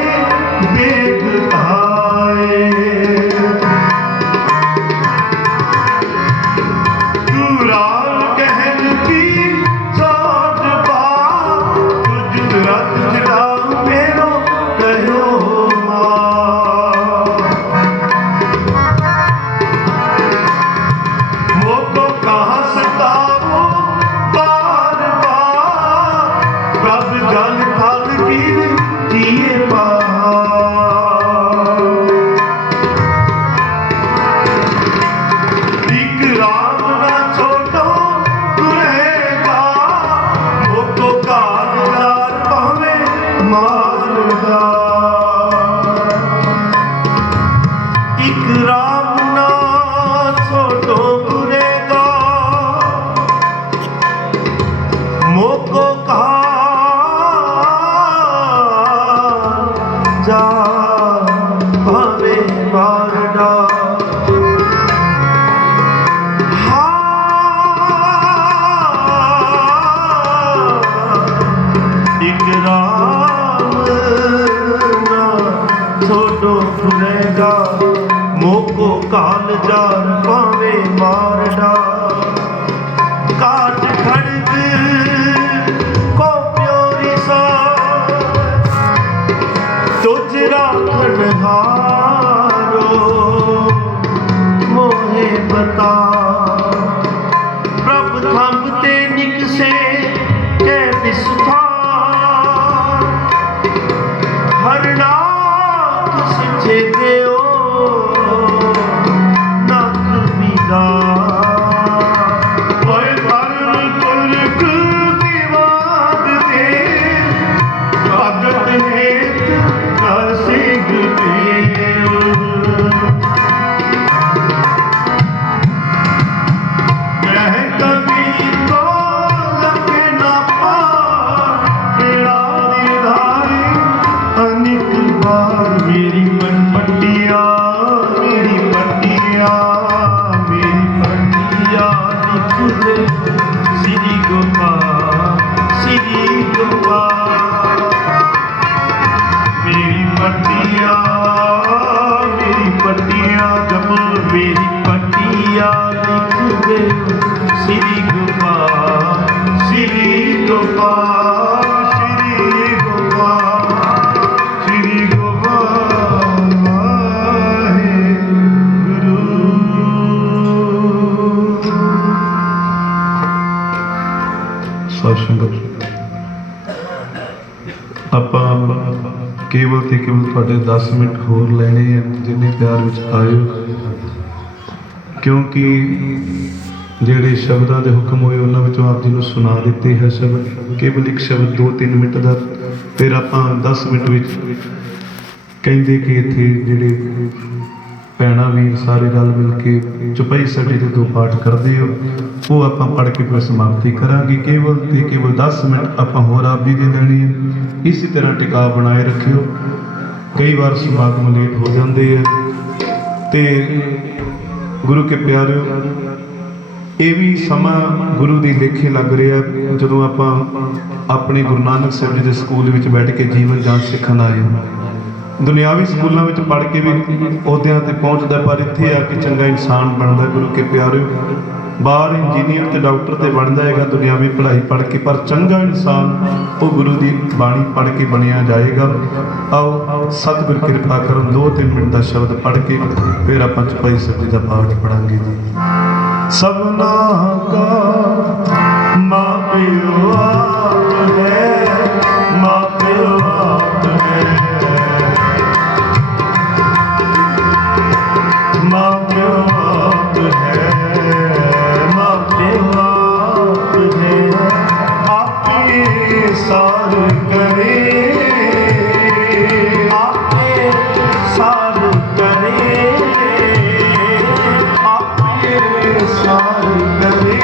देख भाए। हाल जान पावे मार डार काट खड़ग को प्योरी सा तुझ राखण हारो मोहे बता प्रभ थंब ते निकसे के विस्तार हरनाथ सिझे देओ नख बिदा ओए धर्म पुरख विवाद दे भगत हेत कर सिग देव कह कभी तो लगे ना पार मेरा निर्धारी अनेक बार मेरी मन पट्टिया मेरी पट्टिया लिख दे श्री गोपाल श्री गोपाल मेरी पट्टिया जब मेरी पट्टिया लिख दे श्री गोपाल श्री गोपाल श्री गोपाल श्री गोपाल वाहेगुरु ਸਾਧ ਸੰਗਤ ਆਪਾਂ ਕੇਵਲ ਤੇ ਕੇਵਲ ਤੁਹਾਡੇ 10 ਮਿੰਟ ਹੋਰ ਲੈਣੇ ਆ ਜਿੰਨੇ ਪਿਆਰ ਵਿੱਚ ਆਇਓ ਕਿਉਂਕਿ ਜਿਹੜੇ ਸ਼ਬਦਾਂ ਦੇ ਹੁਕਮ ਹੋਏ ਉਹਨਾਂ ਵਿੱਚੋਂ ਆਪ ਜੀ ਨੂੰ ਸੁਣਾ ਦਿੱਤੇ ਹੈ ਸ਼ਬਦ ਕੇਵਲ ਇੱਕ ਸ਼ਬਦ 2-3 ਮਿੰਟ ਦਾ ਫਿਰ ਆਪਾਂ 10 ਮਿੰਟ ਵਿੱਚ ਕਹਿੰਦੇ ਕਿ ਇੱਥੇ ਜਿਹੜੇ ਭੈਣਾਂ ਵੀਰ ਸਾਰੇ ਰਲ ਮਿਲ ਕੇ ਚੁਪਈ ਸਾਹਿਬ ਦੇ 2 ਪਾਠ ਕਰਦੇ ਹੋ ਉਹ ਆਪਾਂ ਪੜ੍ਹ ਕੇ ਫਿਰ ਸਮਾਪਤੀ ਕਰਾਂਗੇ ਕੇਵਲ ਤੇ ਕੇਵਲ 10 ਮਿੰਟ ਆਪਾਂ ਹੋਰ ਆਪ ਜੀ ਦੇ ਦੇਣੇ ਆ ਇਸੇ ਤਰ੍ਹਾਂ ਟਿਕਾਅ ਬਣਾਏ ਰੱਖਿਓ ਕਈ ਵਾਰ ਸਮਾਗਮ ਲੇਟ ਹੋ ਜਾਂਦੇ ਆ ਤੇ ਗੁਰੂ ਕੇ ਪਿਆਰਿਓ ਇਹ ਵੀ ਸਮਾਂ ਗੁਰੂ ਦੀ ਲੇਖੇ ਲੱਗ ਰਿਹਾ ਜਦੋਂ ਆਪਾਂ ਆਪਣੇ ਗੁਰੂ ਨਾਨਕ ਸਾਹਿਬ ਜੀ ਦੇ ਸਕੂਲ ਵਿੱਚ ਬੈਠ ਕੇ ਜੀਵਨ ਜਾਂਚ ਸਿੱਖਣ ਆਏ ਦੁਨਿਆਵੀ ਸਕੂਲਾਂ ਵਿੱਚ ਪੜ੍ਹ ਕੇ ਵੀ ਅਹੁਦਿਆਂ ਤੇ ਪਹੁੰਚਦਾ ਪਰ ਇੱਥੇ ਆ ਕੇ ਚੰਗਾ ਇਨਸਾਨ ਬਣਦਾ ਗੁਰੂ ਕੇ ਪਿਆਰਿਓ ਬਾਹਰ ਇੰਜੀਨੀਅਰ ਤੇ ਡਾਕਟਰ ਤੇ ਬਣਦਾ ਹੈਗਾ ਦੁਨਿਆਵੀ ਪੜ੍ਹਾਈ ਪੜ੍ਹ ਕੇ ਪਰ ਚੰਗਾ ਇਨਸਾਨ ਉਹ ਗੁਰੂ ਦੀ ਬਾਣੀ ਪੜ੍ਹ ਕੇ ਬਣਿਆ ਜਾਏਗਾ ਆਓ ਸਤਿਗੁਰ ਕਿਰਪਾ ਕਰਨ 2-3 ਮਿੰਟ ਦਾ ਸ਼ਬਦ ਪੜ੍ਹ ਕੇ ਫਿਰ ਆਪਾਂ ਚੁਪਈ ਸਾਹਿਬ ਜੀ ਦਾ ਪਾਠ ਪੜਾਂਗੇ ਜੀ सबना का माँ प्यो आप है माँ प्यो आप है माँ प्यो आप है माँ प्यो आप है आपके सार करे आपके सार करे सार करे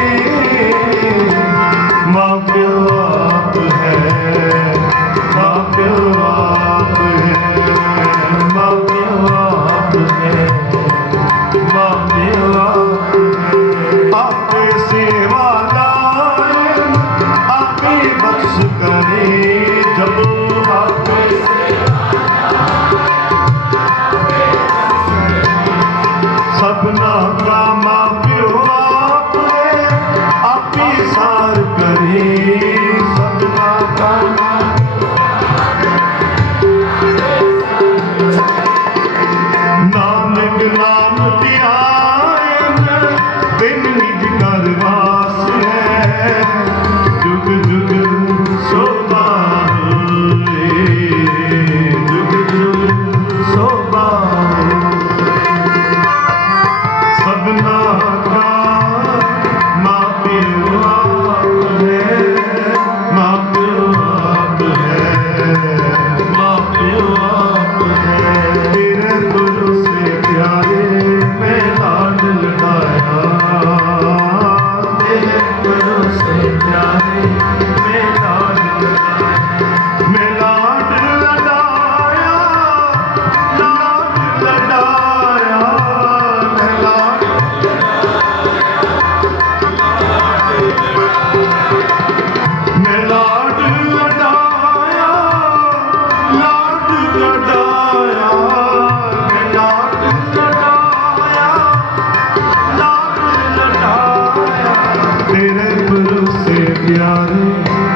तेरे भरोसे प्यारे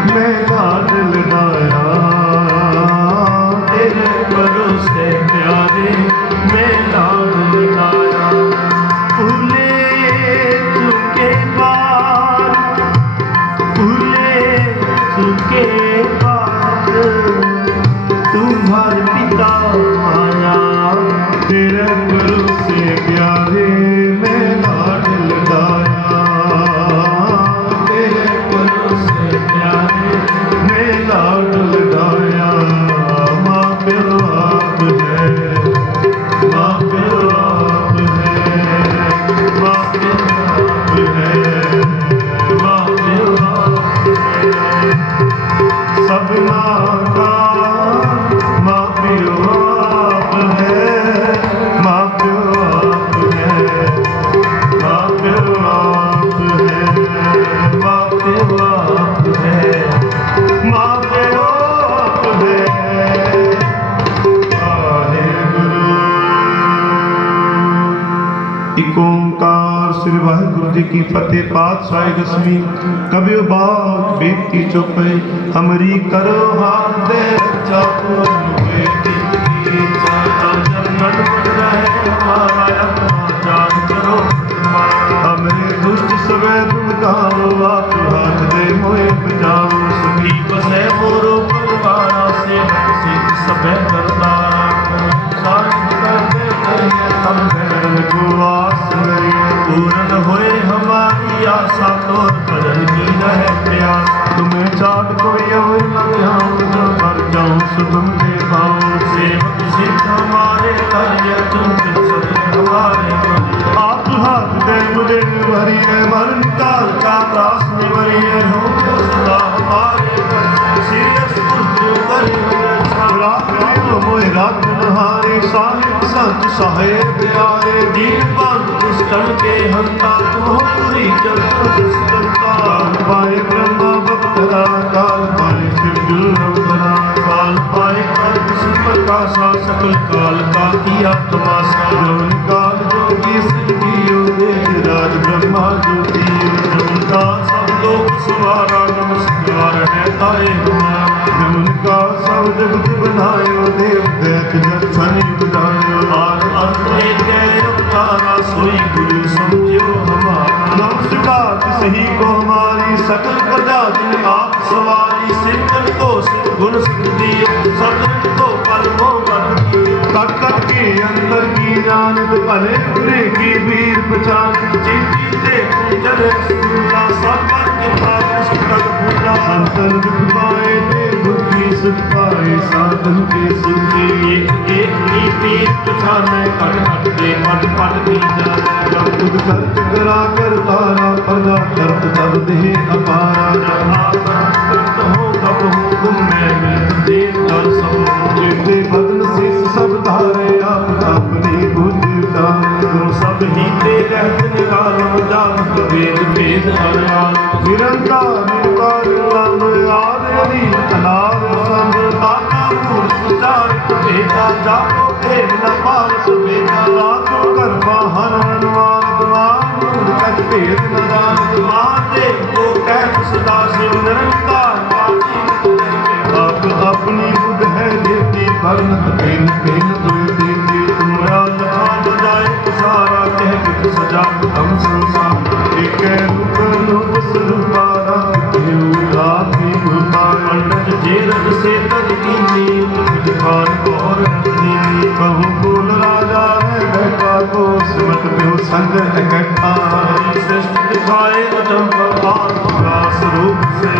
मैं लाड लगाया, तेरे भरोसे प्यारे मैं लाड लगाया। भूले चुके बाद, भूले चुके बाद तुम्हारे पिता आया, तेरे भरोसे प्यारे मैं लाड लगाया, तेरे भरोसे प्यारे मैं लाड लगाया। माँ प्यो आप है, माँ प्यो आप है, माँ प्यो आप है, माँ प्यो आप है। सबना का माँ प्यो आप है, माँ प्यो आप है, माँ प्यो आप है, माँ प्यो आप है, माँ प्यो आप है। एक ओंकार श्री वाहिगुरु जी की फतेह। पातशाही दसवीं कबियो बात बेटी चुपे हमरी करो हाथ दे चाकू बेटी की चाचा जन्नत बन रहे हमारा अपना जान करो। हमरे दुष्ट सबे तुम गाओ आप हाथ दे मोए बचाओ। सुखी बसे मोरो परिवारा से सिख सबे करतारा साथ करते हम भैरन को आस करिए। पूर्ण होए हमारी आशा तोर भजन की रहे प्रयास। तुम्हें चाट कोई और न ध्यान जो कर जाऊं सुधम दे पाऊं। सेवक सिद्ध हमारे कार्य तुम सत्य हमारे मन। आप हाथ दे मुझे भरी है मरण काल का त्रास निवरी है। हो जो सदा हमारे मन सीरियस पुष्ट करी रात मोह रात नहारे साहिब संत साहेब प्यारे। दीन बंद दुष्टन के हंता तुम पूरी जगता। पाए ब्रह्मा बपतरा काल पाए शिव जुलरा काल पाए कर किसी प्रकाशा सकल काल का किया तमाशा। जौन काल जोगी सिद्धियों राज ब्रह्मा ज्योति का सब लोग सवारा नमस्कार है ताए हमारा। उनका सब जगत बनायो देव दैत दर्शन बुझायो। आर अंतरे गए अवतारा सोई गुरु समझो हमारा। नमस्कार सही को हमारी सकल प्रजा जिन आप सवारी। सिद्धन को सिद्ध गुण सिद्धि सदन को परमो बन कट कट के अंदर की जानत भले बुरे की वीर पहचान। चीती से कुंजल सुना सब पर कृपा कृष्ण पूजा। संतन दुख पाए दुखी सुख पाए साधन के सुखी। एक एक नीति पहचाने कट कट के पट पट की जाने। खुद खर्च करा कर तारा पदा कर्त तब दे अपारा। हो कब हो तुम मैं देव कर सब कीर्ति भजन शीश सब धारे। आप अपनी बुझ तुम सब ही तेरे निरालम जान वेद वेद अनाल। निरंकार निरंकार नाम आदि अनार संग दाता मूर्त चार बेटा जाको देव न पार बेटा। रातो कर बाहर अनुमान दुआन मूल कच भेद न दान। महादेव को कह सदा शिव निरंकार आप अपनी बुध है देती भगन पेन पेन तुम देती। तुम्हारा जहां बजाए सारा कह कुछ सजा हम संसार। एक रूप रूप स्वरूपारा राती भूपा। पंडित जेरद से तज कीनी दिखान और कहूँ बोल राजा है बैठा को सुमत पे संग इकट्ठा। श्रेष्ठ दिखाए अजम स्वरूप से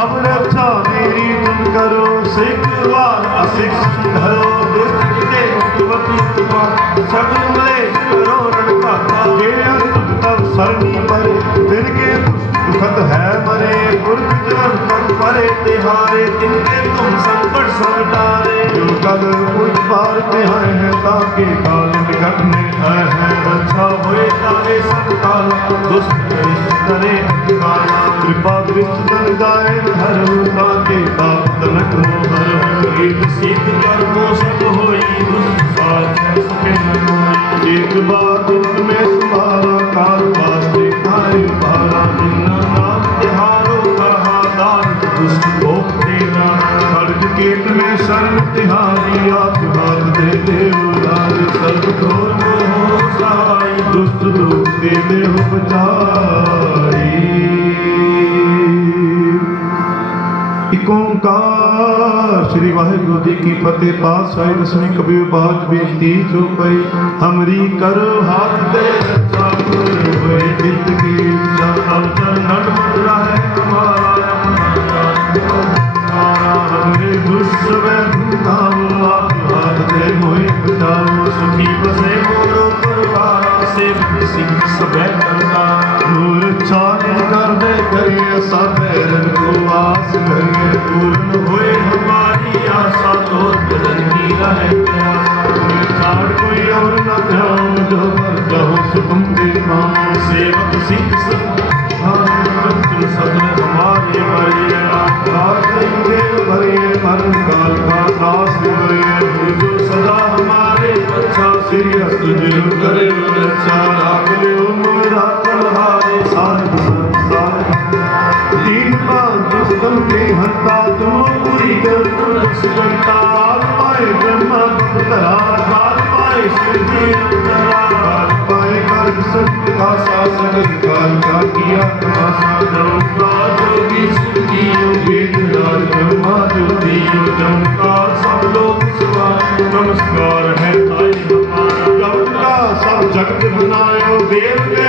अब रक्षा मेरी तुम करो। सिख वार असिख धरो दुष्ट के सकल मिले करो रणका। ये अंत तब सरनी परे तिनके दुखत है मरे। पुरख जन कर परे तिहारे तिनके तुम संकट सब टारे। जो कल कुछ बार तिहाए हैं ताकि काल निकट में आए हैं। रक्षा हुए तारे सब काल दुष्ट करे काला। कृपा दृष्ट जन गाए हर ताकि पाप तनक मोहर। एक सीख कर मोशक होई दुष्ट साथ सके न कोई। एक बार में तुम्हारा काल वास्ते खाए बारा दिन देते हो बचाई। एक ओंकार श्री वाहिगुरु जी की फतेह। पातशाही दसवीं कबीर बाज बेनती जो पई हमरी करो हाथ दे रक्षा होए चित की इच्छा अब चरण मुद्रा है हमारा हमरे दुष्ट वैधाओ आप हाथ दे मोहि बचाओ सुखी बसे मोरो परिवार से सिंह सबे करता नूर चान कर दे करिए सब रन को आस करिए पूर्ण होए हमारी आशा तो बदन की रहे चार कोई और न जाऊं जो पर जाऊं सुखम दे पाऊं सेवक सिंह सब सदन हमारे बड़े भरे मरण काल का दास भरे जो सदा हमारे अच्छा श्री अस्तुल करे अच्छा आपने मेरा तलहारे सारे संसार दीन बात दुष्टम के हंता तुम पूरी कर सुगंता पाए ब्रह्मा तरा पाए सिद्धि अंतरा पाए कर सत्य का शासन काल का किया तमाशा नमस्कार जोगी सुखी वेद राज ब्रह्मा ज्योति चमत्कार सब लोग सवार नमस्कार है ताई हमारा का सब जगत बनायो देव के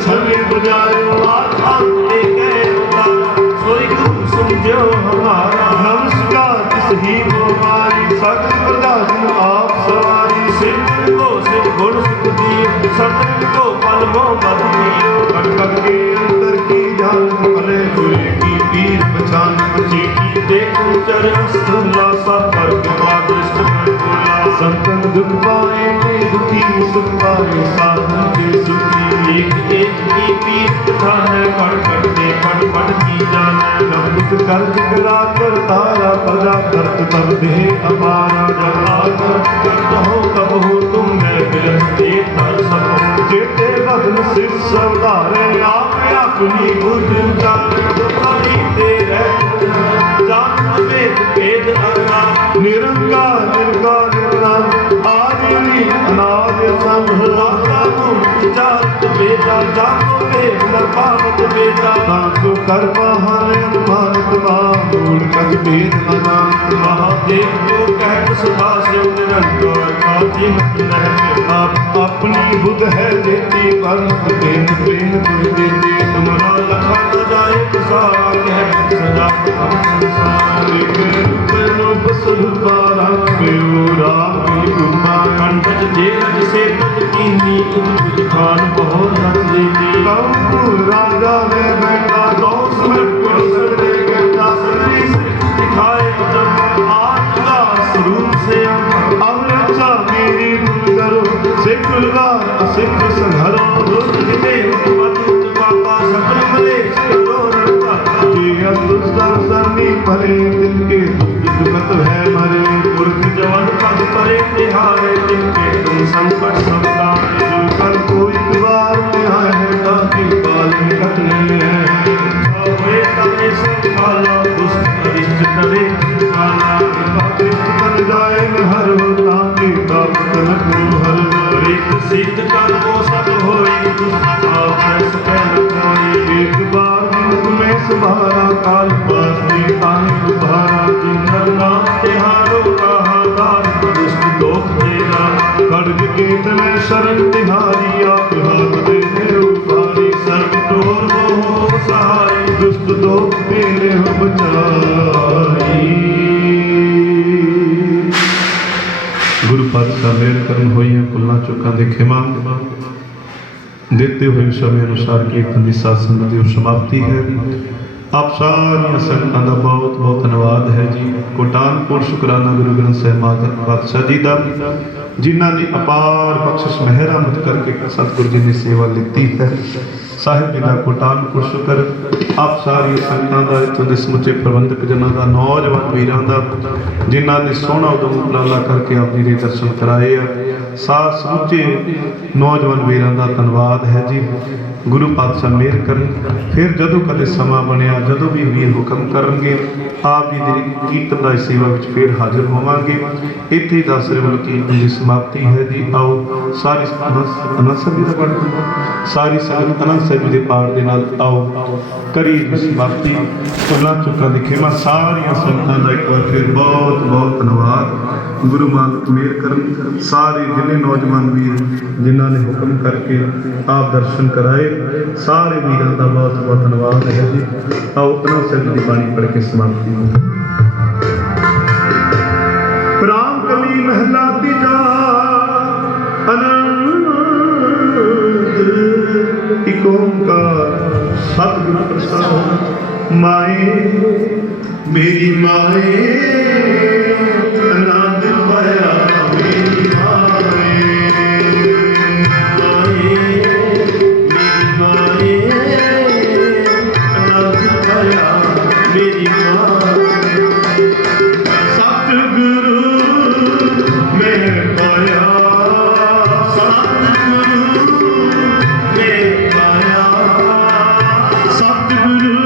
छवि बजायो आत्मा दे गए सोई गुरु समझो हमारा नमस्कार किस ही को हमारी सकल प्रजा जिन आप सवारी सिद्ध को सिद्ध गुण सुख दिए सत्य को पल मोह मत दियो कटक के अंदर की जान भले बुरे की पीर पहचान चीटी देखो चरण स्थला सा पर कृपा दृष्ट पर बोला संतन दुख पाए के दुखी सुख पाए साधन के सुखी एक एक की पीर कथा है पढ़ पढ़ दे पढ़ पढ़ की जान नमक कर्ज करा कर तारा प्रजा कर्त तब दे अपारा जब आकर हो तब हो तुम मैं बिलख दे तर सब जेते बदन सिर सवधारे आप अपनी बुद्ध जान तेरे जान वेद वेद अगा निरंकार निर्कार निर्नाम आदि अनाद संभवाता तुम जात वेदा जाको वेद न पावत वेदा ताको कर बहाने अनुमानित मूल कच वेद अनाम महादेव को कह सदा से निरंकार काजी मत रह आप अपनी बुद्ध है देती कर्म देन प्रेम तुम देते तुम्हारा लखा न जाए सारा कह सदा संसार रूप रूप स्वरूपारा राम की कृपा कंठज देवज से तज कीनी तुझ खान बहुत रच देती कंपूर राजा ने बैठा 2 मिनट को सदे करता सदी दिखाए जब आत्मा स्वरूप से अब रक्षा मेरी तुम करो सिख लगार असिख संहरो दुष्ट देव अतुत बाबा सकल मलेश करो रखता ये दुष्ट सरनी परे जिनके दुखत है मरे पुरख जवन पद परे तिहारे जिनके तुम संकट सबका कल कोई बार तिहार है ताकि बाल निकट नहीं है वे तने संभालो दुष्ट अरिष्ट करे काला पापिष्ट कर जाए न हर हो ताकि पाप तन को हर एक सिद्ध कर वो सब होई दुष्ट आप सके न कोई एक बार दिन में सभारा काल पास तानी उभारा जिन नाम तिहारो कहा दार दुष्ट लोक तेरा खड्ग केत में शरण तिहारी आप हाथ दे उभारी सर्व तोर मोह सहाय दुष्ट लोक तेरे हो बचाई। गुरु पातशाह मेहर करन होइयां कुल्लां चुकां दे खिमा देते हुए समय अनुसार कीर्तन की साध संगत की समाप्ति है। आप सारिया संगतां दा बहुत बहुत धन्यवाद है जी। कोटानपुर शुकराना गुरु ग्रंथ साहिब महाराज पातशाह जी का जिन्हों ने अपार बख्शिश मेहरामत करके सतगुरु जी ने सेवा लीती है। साहिब जी का कोटानपुर शुकर आप सारी संगतां का इत्थों के समुचे प्रबंधक जनां का नौजवान वीरां का जिन्हों ने सोहना उदम उपराला करके आप जी के दर्शन कराए आ। ਸਮੁੱਚੇ ਨੌਜਵਾਨ ਵੀਰਾਂ ਦਾ ਧੰਨਵਾਦ ਹੈ ਜੀ। ਗੁਰੂ ਪਾਤਸ਼ਾਹ ਮਿਹਰ ਕਰਨ। ਫਿਰ ਜਦੋਂ ਕਦੇ ਸਮਾਂ ਬਣਿਆ, ਜਦੋਂ ਵੀ ਵੀਰ ਹੁਕਮ ਕਰਨਗੇ, ਆਪ ਜੀ ਦੀ ਕੀਰਤਨ ਦੀ ਸੇਵਾ ਵਿੱਚ ਫਿਰ ਹਾਜ਼ਰ ਹੋਵਾਂਗੇ। ਇੱਥੇ ਹੀ ਦਸ ਰਵਲ ਕੀਰਤਨ ਦੀ ਸਮਾਪਤੀ ਹੈ ਜੀ। ਆਓ ਸਾਰੀ ਅਨੰਦ ਸਾਹਿਬ ਜੀ ਦਾ ਪਾਠ, ਸਾਰੀ ਸੰਗਤ ਅਨੰਦ ਸਾਹਿਬ ਜੀ ਦੇ ਪਾਠ ਦੇ ਨਾਲ ਆਓ ਕਰੀਏ ਸਮਾਪਤੀ। ਭੁੱਲਾਂ ਚੁੱਕਾਂ ਦੀ ਖਿਮਾ। ਸਾਰੀਆਂ ਸੰਗਤਾਂ ਦਾ ਇੱਕ ਵਾਰ ਫਿਰ ਬਹੁਤ ਬਹੁਤ ਧੰਨਵਾਦ। ਗੁਰੂ ਮਾਲਕ ਮਿਹਰ ਕਰਨ। ਸਾਰੇ ਜਿੰਨੇ ਨੌਜਵਾਨ ਵੀਰ ਜਿਨ੍ਹਾਂ ਨੇ ਹੁਕਮ ਕਰਕੇ ਆਪ ਦਰਸ਼ਨ ਕਰਾਏ, ਸਾਰੇ ਵੀਰਾਂ ਦਾ ਬਹੁਤ ਬਹੁਤ ਧੰਨਵਾਦ ਹੈ ਜੀ। ਆਓ ਅਨੰਦ ਸਾਹਿਬ ਦੀ ਬਾਣੀ ਪੜ੍ਹ ਕੇ ਸਮਾਪਤੀ ਹੋ। ਰਾਮ ਕਲੀ ਮਹਿਲਾ ਤੀਜਾ। ਆਨੰਦ ਇਕ ਓੰਕਾਰ ਸਤਿਗੁਰ ਪ੍ਰਸਾਦ। ਮਾਏ ਮੇਰੀ ਮਾਏ ਆਨੰਦ ਪਾਇਆ ਮੇਰੀ ਮਾਏ। ਮਾਏ ਮੇਰੀ ਮਾਏ ਆਨੰਦ ਪਾਇਆ ਮੇਰੀ ਮਾਏ। ਸਤਿਗੁਰੂ ਮੈਂ ਪਾਇਆ, ਸਤਿਗੁਰੂ ਮੈਂ ਪਾਇਆ, ਸਤਿਗੁਰੂ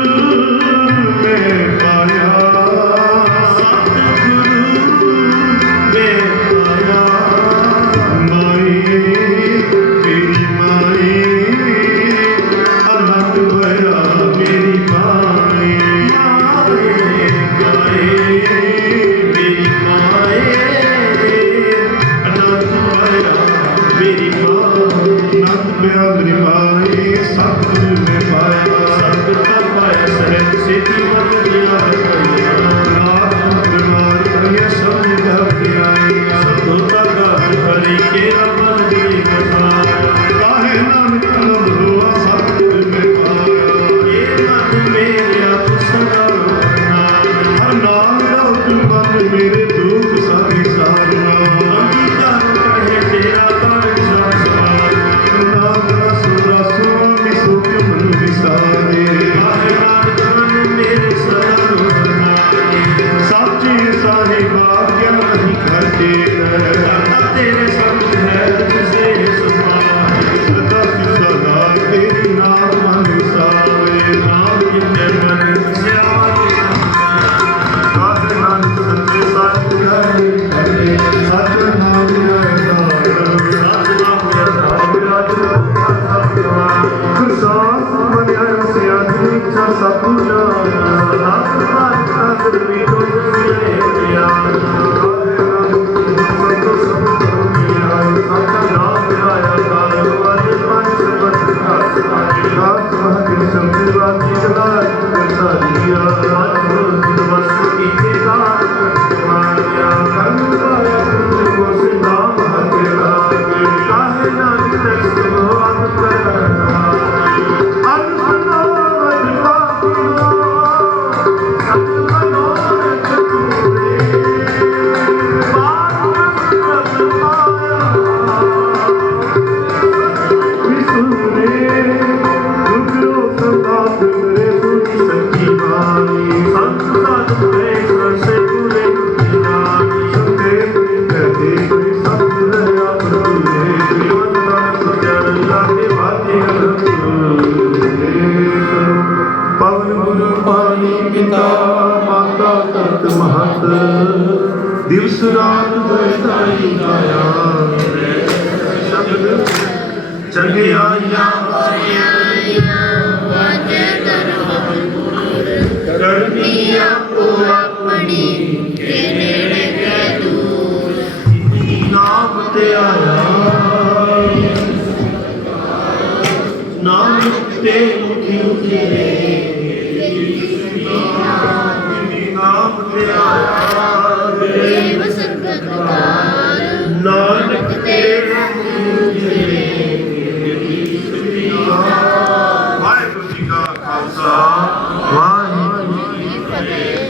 ਮੈਂ ਪਾਇਆ, ਸਤਿਗੁਰੂ ਮੈਂ ਪਾਇਆ। ਮਾਏ ਮੇਰੀ ਮਾਏ ਆਨੰਦ ਪਾਇਆ ਮੇਰੀ ਮਾਏ। ਮਾਏ ਮੇਰੀ ਮਾਏ ਆਨੰਦ ਪਾਇਆ ਮੇਰੀ ਮਾਏ। ਆਨੰਦ ਪਿਆ ਮੇਰੀ ਮਾਏ ਸਤਿਗੁਰੂ ਮੈਂ ਪਾਇਆ। ਸਤਿਗੁਰ ਤਾਂ ਪਾਇਆ ਸਹਿਜ ਸੇਤੀ ਵਰ ਗਿਆ ਨਾਮ ਬਿਮਾਰ ਕਰਿਆ ਸਭ ਜਗ ਤੇ ਆਏ। ਸਤੋ ਤਗਾ ਹਰੀ ਕੇ ਅਮਰ ਦੇ ਬਸਾਇਆ। ਕਾਹੇ ਨਾਨਕ ਅਨੰਦ ਹੋਆ ਸਤਿਗੁਰ ਮੈਂ ਪਾਇਆ। ਇਹ ਮਨ ਮੇਰਿਆ ਤੂੰ ਸਦਾ ਹਰ ਨਾਮ ਲਓ ਤੂੰ ਮਨ ਮੇਰੇ ਦੁੱਖ ਸਾਰੀ ਸਾਰਨਾ। ਅੰਗੀਕਾਰ ਕਹੇ ਤੇਰਾ ਤਨ ਸੰਸਾਰ। ਨਾਮ ਰਸ ਸੁਆਮੀ ਸੁਖ ਮਨ ਵਿਸਾਰੇ। ਕਾਹੇ ਨਾਨਕ ਮਨ ਮੇਰੇ ਸਰਨ ਸਮਾਏ। ਸਾਚੇ ਸਾਹਿਬਾ ਕਿਆ ਨਹੀਂ ਘਟੇ ਰਹਿ। ਤੇਰੇ ਸੰਗ ਹੈ ਤੁਸੇ ਸਮਾਏ। ਸਦਾ ਸਦਾ ਤੇਰੀ ਨਾਮ ਮਨ ਵਿਸਾਰੇ। ਨਾਮ ਜਿੰਨੇ ਮਨ ਸਿਆਰੇ। ਕਾਹੇ ਨਾਨਕ ਸੱਚੇ ਸਾਹਿਬ ਹੈ ਸੱਚ ਨਾਮ ਹੈ ਸੱਚ ਨਾਮ ਹੈ ਵਿਰਾਜ ਖੁਸ਼ਾਸ ਮਨਿਆ ਸਿਆਣੀ ਇੱਛਾ ਸਤਿ ਜਾਣਾ। ਰਾਤ ਰਾਤ ਕਾਦਰ ਵੀ ਕੋਈ ਮਿਲੇ ਗਿਆਨ। ਕਾਹੇ ਨਾਨਕ ਸੰਤੋ ਸਭ ਕਰਮੀਆ। ਸੱਚ ਨਾਮ ਆਇਆ ਕਾਲ ਵਾਜ ਪੰਜ ਸਬਦ ਘਾਸ ਆਏ। ਰਾਤ ਮਹਕਿ ਸੰਤ ਵਾਜੀ ਜਲਾਲ ਕਰਸਾਰੀਆ। ਰਾਜ ਗੁਰੂ ਜੀ ਵਸ ਕੀਤੇ ਕਾਰ ਮਾਰਿਆ। ਕਰਮ ਪਾਇਆ ਗੁਰੂ ਕੋ ਸਿਨਾਮ ਹਕੇ ਲਾਗੇ। ਕਾਹੇ ਨਾਨਕ ਤਖਤ ਭਗਵਾਨ ਕਰਨਾ। ਅਨ ਸੁਨਾਵਤ ਪਾਪਿਓ ਸਤ ਮਨੋਰਥ ਪੂਰੇ। ਬਾਤ ਪ੍ਰਭ ਪਾਇਆ ਵਿਸੂਰੇ। ਗੁਰੂ ਸੰਤਾਪ ਕਰੇ ਸੁਣੀ ਸੱਚੀ ਬਾਣੀ। ਸੰਤ ਸਾਧ ਕਰੇ ਸਰਸੇ ਪੂਰੇ ਗੁਰਾਨੀ। ਸੰਤੇਖ ਕਹਤੇ ਕੋਈ ਸਤ ਰਹਾ ਪ੍ਰਭੂ ਨੇ। ਜੀਵਨ ਨਾਨਕ ਸਜਣ ਲਾਗੇ ਬਾਜੀ ਪਵਨ ਗੁਰੂ ਪਾਣੀ ਪਿਤਾ ਮਾਤਾ ਤਤ ਮਹਤ। ਦਿਵਸ ਰਾਤ ਦੋਇਤਾਈ ਗਾਇਆ। ਸ਼ਬਦ ਚੰਗਿਆਈਆਂ ਕਰਨੀ ਆਪੋ ਆਪਣੀ ਕੇ ਨੇੜੇ ਕੇ ਦੂਰ। ਨਾਮ ਤੇ ਆਇਆ ਨਾਨਕ ਤੇ ਮੁਖੀ ਉਠੇ। ਨਾਮ ਤੇ ਆਇਆ ਦੇਵ ਸੰਗਤ ਕਾਰ ਨਾਨਕ ਤੇ ਮੁਖੀ ਉਠੇ। ਵਾਹਿਗੁਰੂ ਜੀ ਕਾ ਖਾਲਸਾ ਵਾਹਿਗੁਰੂ ਜੀ ਕੀ ਫਤਿਹ।